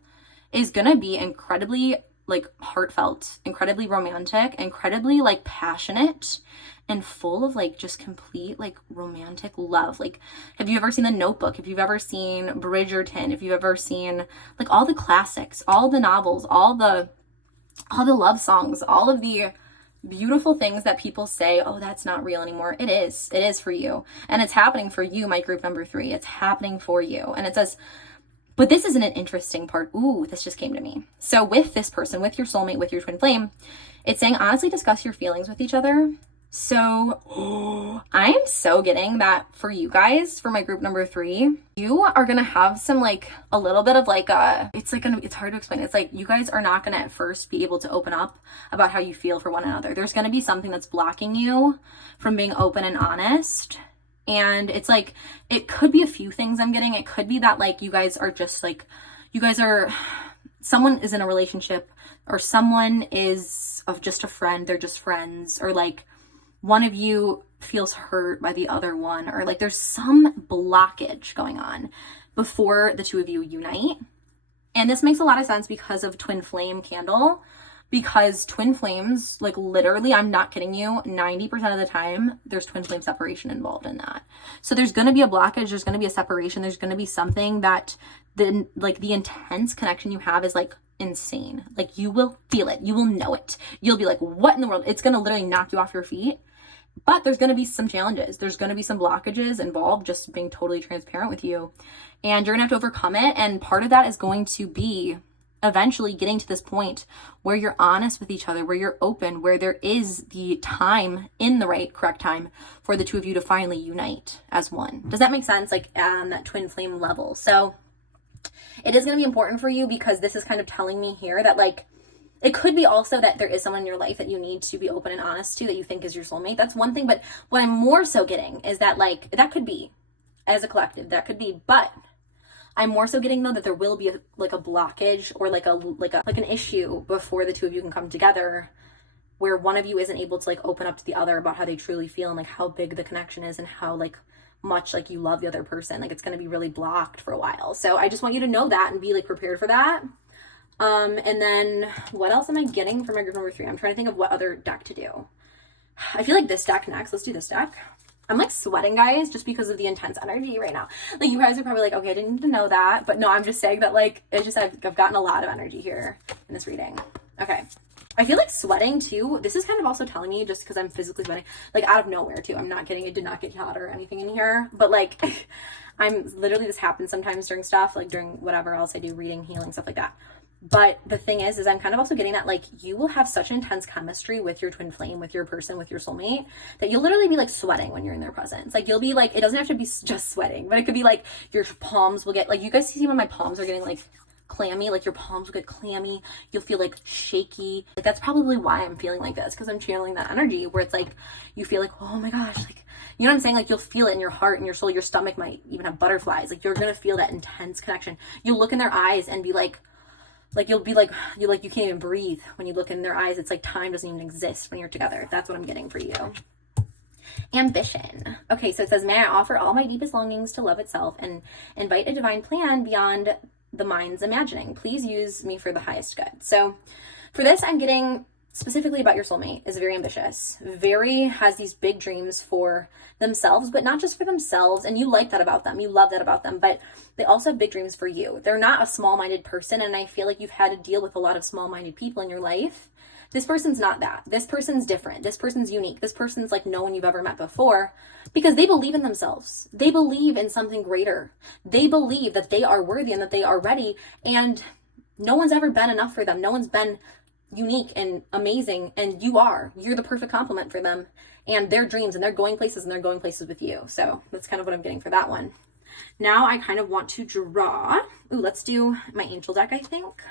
is going to be incredibly like heartfelt, incredibly romantic, incredibly like passionate and full of like just complete like romantic love. Like, have you ever seen The Notebook? If you've ever seen Bridgerton, if you've ever seen like all the classics, all the novels, all the love songs, all of the beautiful things that people say, oh, that's not real anymore. It is for you. And it's happening for you, my group number 3. It's happening for you. And it says, but this isn't an interesting part. Ooh, this just came to me. So with this person, with your soulmate, with your twin flame, it's saying honestly discuss your feelings with each other. So I am so getting that for you guys, for my group number 3, you are going to have some like a little bit of like it's hard to explain. It's like you guys are not going to at first be able to open up about how you feel for one another. There's going to be something that's blocking you from being open and honest. And it's like, it could be a few things I'm getting. It could be that like you guys are just like, someone is in a relationship or someone is of just a friend. They're just friends, or like one of you feels hurt by the other one, or like there's some blockage going on before the 2 of you unite. And this makes a lot of sense because of twin flame candle. Because twin flames, like literally, I'm not kidding you, 90% of the time, there's twin flame separation involved in that. So there's going to be a blockage, there's going to be a separation, there's going to be something that the intense connection you have is like insane. Like you will feel it, you will know it. You'll be like, what in the world? It's going to literally knock you off your feet. But there's going to be some challenges. There's going to be some blockages involved, just being totally transparent with you. And you're going to have to overcome it. And part of that is going to be eventually getting to this point where you're honest with each other, where you're open, where there is the time in the right, correct time for the 2 of you to finally unite as one. Does that make sense? Like on that twin flame level. So it is going to be important for you because this is kind of telling me here that like, it could be also that there is someone in your life that you need to be open and honest to, that you think is your soulmate. That's one thing. But what I'm more so getting is that like, that could be as a collective, that could be, but I'm more so getting though that there will be a blockage or like an issue before the two of you can come together, where one of you isn't able to like open up to the other about how they truly feel and like how big the connection is and how like much like you love the other person. Like it's going to be really blocked for a while. So I just want you to know that and be like prepared for that. And then what else am I getting for my group number 3? I'm trying to think of what other deck to do. I feel like this deck next. Let's do this deck. I'm like sweating, guys, just because of the intense energy right now. Like you guys are probably like, okay, I didn't need to know that. But no, I'm just saying that like, it's just, I've gotten a lot of energy here in this reading. Okay. I feel like sweating too. This is kind of also telling me just because I'm physically sweating, like out of nowhere too. It did not get hot or anything in here, but like I'm literally, this happens sometimes during stuff, like during whatever else I do, reading, healing, stuff like that. But the thing is I'm kind of also getting that like you will have such intense chemistry with your twin flame, with your person, with your soulmate, that you'll literally be like sweating when you're in their presence. Like you'll be like, it doesn't have to be just sweating, but it could be like your palms will get like, you guys see when my palms are getting like clammy, like your palms will get clammy, you'll feel like shaky. Like that's probably why I'm feeling like this, because I'm channeling that energy where it's like you feel like, oh my gosh, like, you know what I'm saying? Like you'll feel it in your heart and your soul. Your stomach might even have butterflies. Like you're gonna feel that intense connection. You'll look in their eyes and be like you'll be like, you can't even breathe when you look in their eyes. It's like time doesn't even exist when you're together. That's what I'm getting for you. Ambition. Okay, so it says, may I offer all my deepest longings to love itself and invite a divine plan beyond the mind's imagining. Please use me for the highest good. So for this, I'm getting specifically about your soulmate is very ambitious, very has these big dreams for themselves, but not just for themselves. And you like that about them. You love that about them, but they also have big dreams for you. They're not a small-minded person. And I feel like you've had to deal with a lot of small-minded people in your life. This person's not that. This person's different. This person's unique. This person's like no one you've ever met before, because they believe in themselves. They believe in something greater. They believe that they are worthy and that they are ready. And no one's ever been enough for them. No one's been unique and amazing. And you're the perfect complement for them and their dreams, and they're going places with you. So that's kind of what I'm getting for that one. Now I kind of want to draw. Ooh, let's do my angel deck, I think.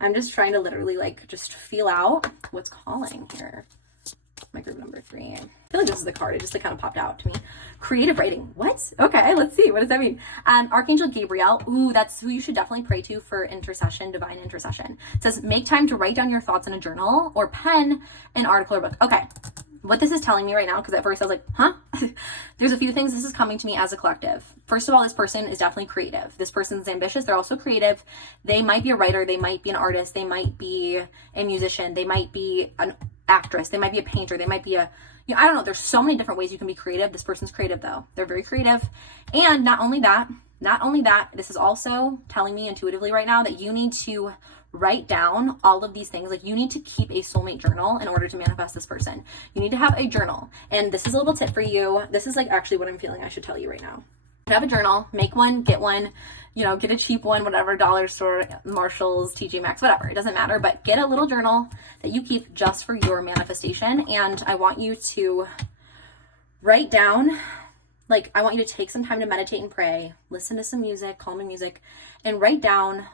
I'm just trying to literally like just feel out what's calling here. My group number 3. I feel like this is the card. It just like kind of popped out to me. Creative writing. What? Okay, let's see. What does that mean? Archangel Gabriel. Ooh, that's who you should definitely pray to for intercession, divine intercession. It says, make time to write down your thoughts in a journal or pen an article or book. Okay. What this is telling me right now, because at first I was like, huh? There's a few things this is coming to me as a collective. First of all, this person is definitely creative. This person's ambitious. They're also creative. They might be a writer. They might be an artist. They might be a musician. They might be an actress. They might be a painter. They might be I don't know. There's so many different ways you can be creative. This person's creative though. They're very creative. And not only that, this is also telling me intuitively right now that you need to write down all of these things. Like you need to keep a soulmate journal in order to manifest this person. You need to have a journal. And this is a little tip for you. This is like actually what I'm feeling I should tell you right now. Have a journal, make one, get one, get a cheap one, whatever, dollar store, Marshalls, TJ Maxx, whatever. It doesn't matter, but get a little journal that you keep just for your manifestation. And I want you to write down, like, I want you to take some time to meditate and pray, listen to some music, calming music, and write down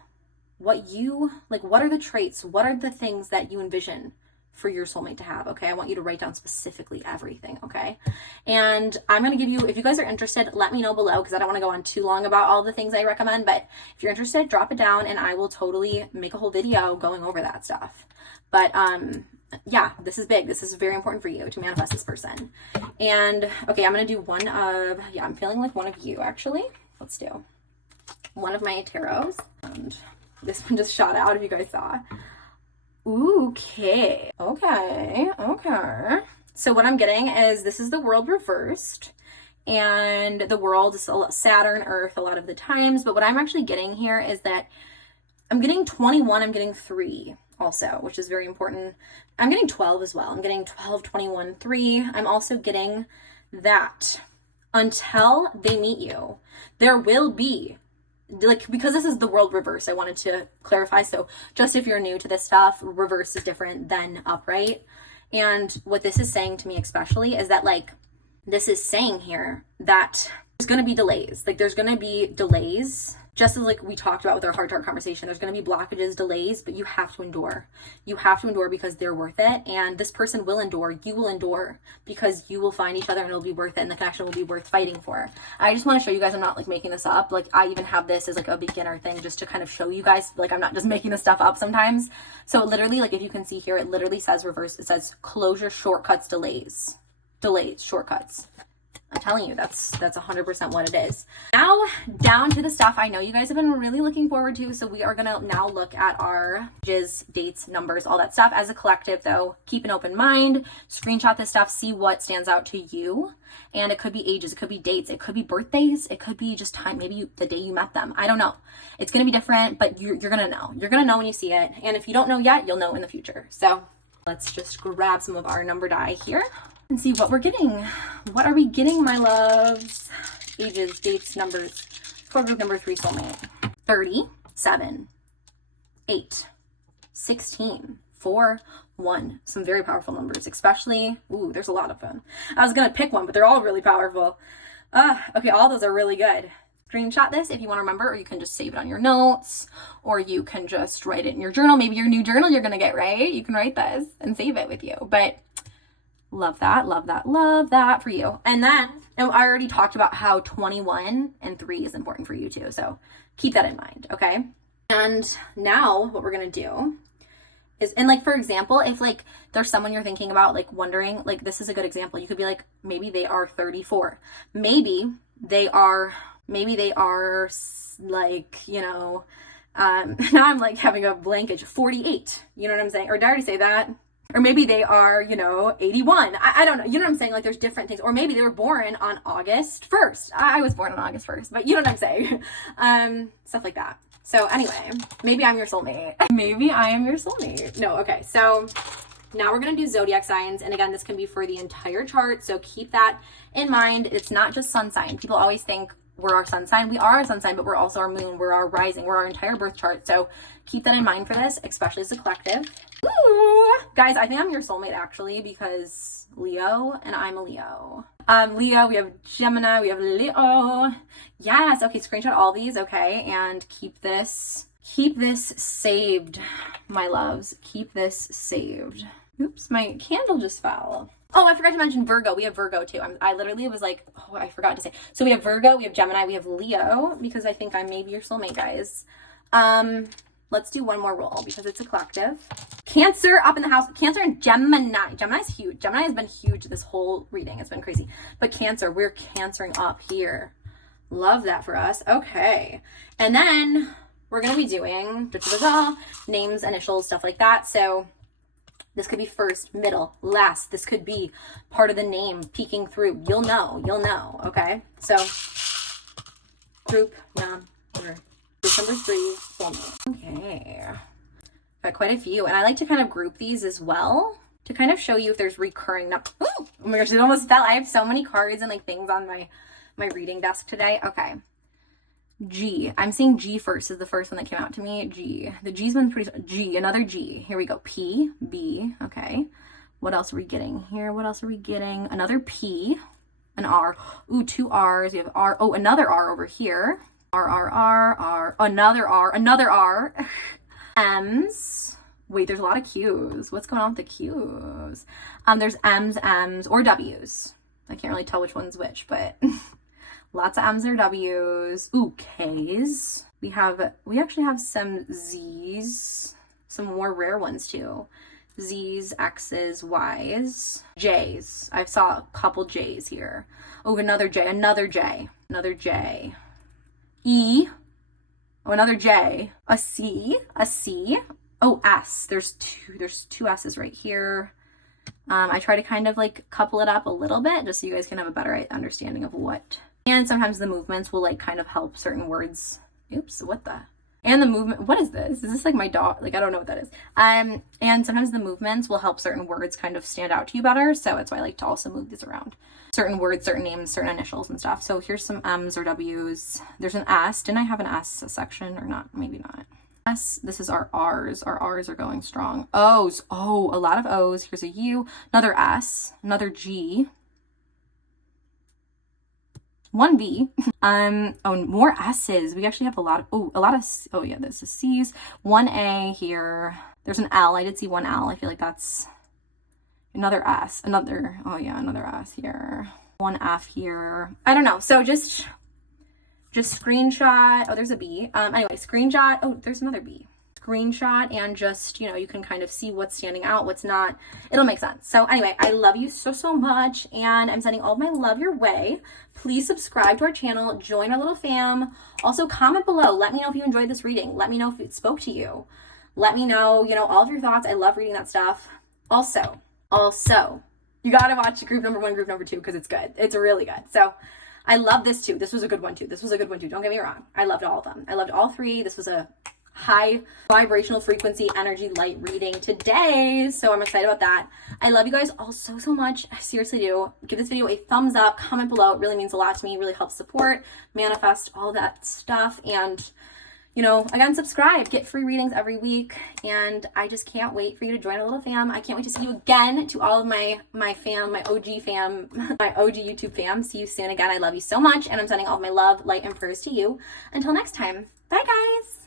what are the traits, what are the things that you envision for your soulmate to have, okay? I want you to write down specifically everything, okay? And I'm going to give you, if you guys are interested, let me know below, because I don't want to go on too long about all the things I recommend, but if you're interested, drop it down and I will totally make a whole video going over that stuff. But yeah, this is big. This is very important for you to manifest this person. And okay, I'm going to do I'm feeling like one of you actually. Let's do one of my tarots. And this one just shot out if you guys saw. Okay. So what I'm getting is this is the world reversed, and the world is Saturn, Earth a lot of the times, but what I'm actually getting here is that I'm getting 21, I'm getting 3 also, which is very important. I'm getting 12 as well. I'm getting 12, 21, 3. I'm also getting that until they meet you, there will be, like, because this is the world reverse, I wanted to clarify. So just if you're new to this stuff, reverse is different than upright. And what this is saying to me especially is that, like, this is saying here that there's going to be delays. Like there's going to be delays, just as like we talked about with our heart to heart conversation. There's going to be blockages, delays, but you have to endure. You have to endure because they're worth it. And this person will endure. You will endure because you will find each other and it'll be worth it. And the connection will be worth fighting for. I just want to show you guys I'm not like making this up. Like I even have this as like a beginner thing just to kind of show you guys like I'm not just making this stuff up sometimes. So it literally, like if you can see here, it literally says reverse. It says closure, shortcuts, delays, shortcuts. I'm telling you, that's 100% what it is. Now, down to the stuff I know you guys have been really looking forward to. So we are going to now look at our ages, dates, numbers, all that stuff. As a collective, though, keep an open mind, screenshot this stuff, see what stands out to you. And it could be ages, it could be dates, it could be birthdays, it could be just time, maybe the day you met them. I don't know. It's going to be different, but you're going to know. You're going to know when you see it. And if you don't know yet, you'll know in the future. So let's just grab some of our number die here and see what we're getting. What are we getting, my loves? Ages, dates, numbers. For group number 3 soulmate. 30, 7, 8, 16, 4, 1. Some very powerful numbers, especially, ooh, there's a lot of them. I was gonna pick one, but they're all really powerful. Okay, all those are really good. Screenshot this if you want to remember, or you can just save it on your notes, or you can just write it in your journal. Maybe your new journal you're gonna get, right? You can write this and save it with you. But love that, love that, love that for you. And then, and I already talked about how 21 and 3 is important for you too. So keep that in mind, okay? And now what we're going to do is, and like, for example, if like there's someone you're thinking about, like wondering, like this is a good example. You could be like, maybe they are 34. Maybe they are like, you know, now I'm like having a blankage, 48. You know what I'm saying? Or did I already say that? Or maybe they are, you know, 81. I don't know. You know what I'm saying? Like there's different things. Or maybe they were born on August 1st. I was born on August 1st, but you know what I'm saying? Stuff like that. So anyway, maybe I'm your soulmate. Maybe I am your soulmate. No, okay. So now we're going to do zodiac signs. And again, this can be for the entire chart. So keep that in mind. It's not just sun sign. People always think we're our sun sign. We are our sun sign, but we're also our moon. We're our rising. We're our entire birth chart. So keep that in mind for this, especially as a collective. Ooh. Guys, I think I'm your soulmate actually, because Leo and I'm a Leo. Leo, we have Gemini, we have Leo. Yes, okay, screenshot all these, okay, and keep this saved, my loves. Keep this saved. Oops, my candle just fell. Oh, I forgot to mention Virgo. We have Virgo too. I literally was like, oh, I forgot to say. So we have Virgo, we have Gemini, we have Leo, because I think I'm maybe your soulmate, guys. Let's do one more roll because it's a collective. Cancer up in the house. Cancer and Gemini. Gemini's huge. Gemini has been huge this whole reading. It's been crazy. But Cancer, we're cancering up here. Love that for us. Okay. And then we're going to be doing names, initials, stuff like that. So this could be first, middle, last. This could be part of the name peeking through. You'll know. Okay. So group number 3, soulmate. Okay. Got quite a few. And I like to kind of group these as well to kind of show you if there's recurring. Oh my gosh, it almost fell. I have so many cards and like things on my reading desk today. Okay. G. I'm seeing G first is the first one that came out to me. G. The G's been pretty. G. Another G. Here we go. P. B. Okay. What else are we getting here? What else are we getting? Another P. An R. Ooh, 2 R's. We have R. Oh, another R over here. R, another R, M's. Wait, there's a lot of Q's. What's going on with the Q's? There's M's, or W's. I can't really tell which one's which, but lots of M's or W's. Ooh, K's. We actually have some Z's, some more rare ones too. Z's, X's, Y's, J's. I saw a couple J's here. Oh, another J. E, oh, another J, a C, oh, S, there's two S's right here. I try to kind of like couple it up a little bit just so you guys can have a better understanding of what, and sometimes the movements will like kind of help certain words. Oops, and the movement, what is this? Is this like my dog? Like, I don't know what that is. And sometimes the movements will help certain words kind of stand out to you better. So that's why I like to also move these around. Certain words, certain names, certain initials and stuff. So here's some M's or W's. There's an S. Didn't I have an S section or not? Maybe not. S. This is our R's. Our R's are going strong. O's. Oh, a lot of O's. Here's a U. Another S. Another G. one B. Oh, more S's. We actually have a lot of, oh yeah, this is C's. One A here. There's an L. I did see one L. I feel like that's another S. Another S here. One F here. I don't know. So just screenshot. Oh, there's a B. Anyway, screenshot. Oh, there's another B. Screenshot and just, you know, you can kind of see what's standing out, what's not. It'll make sense. So anyway, I love you so much, and I'm sending all of my love your way. Please subscribe to our channel, join our little fam. Also comment below. Let me know if you enjoyed this reading. Let me know if it spoke to you. Let me know, you know, all of your thoughts. I love reading that stuff. Also, you gotta watch group number 1, group number 2, because it's good. It's really good. So I love this too. This was a good one too. Don't get me wrong. I loved all of them. I loved all 3. This was a high vibrational frequency energy light reading today, so I'm excited about that. I love you guys all so much. I seriously do. Give this video a thumbs up, comment below. It really means a lot to me. It really helps support, manifest, all that stuff. And you know, again, subscribe, get free readings every week, and I just can't wait for you to join a little fam. I can't wait to see you again. To all of my fam, my OG fam, my OG YouTube fam, see you soon again. I love you so much, and I'm sending all of my love, light, and prayers to you. Until next time, bye guys.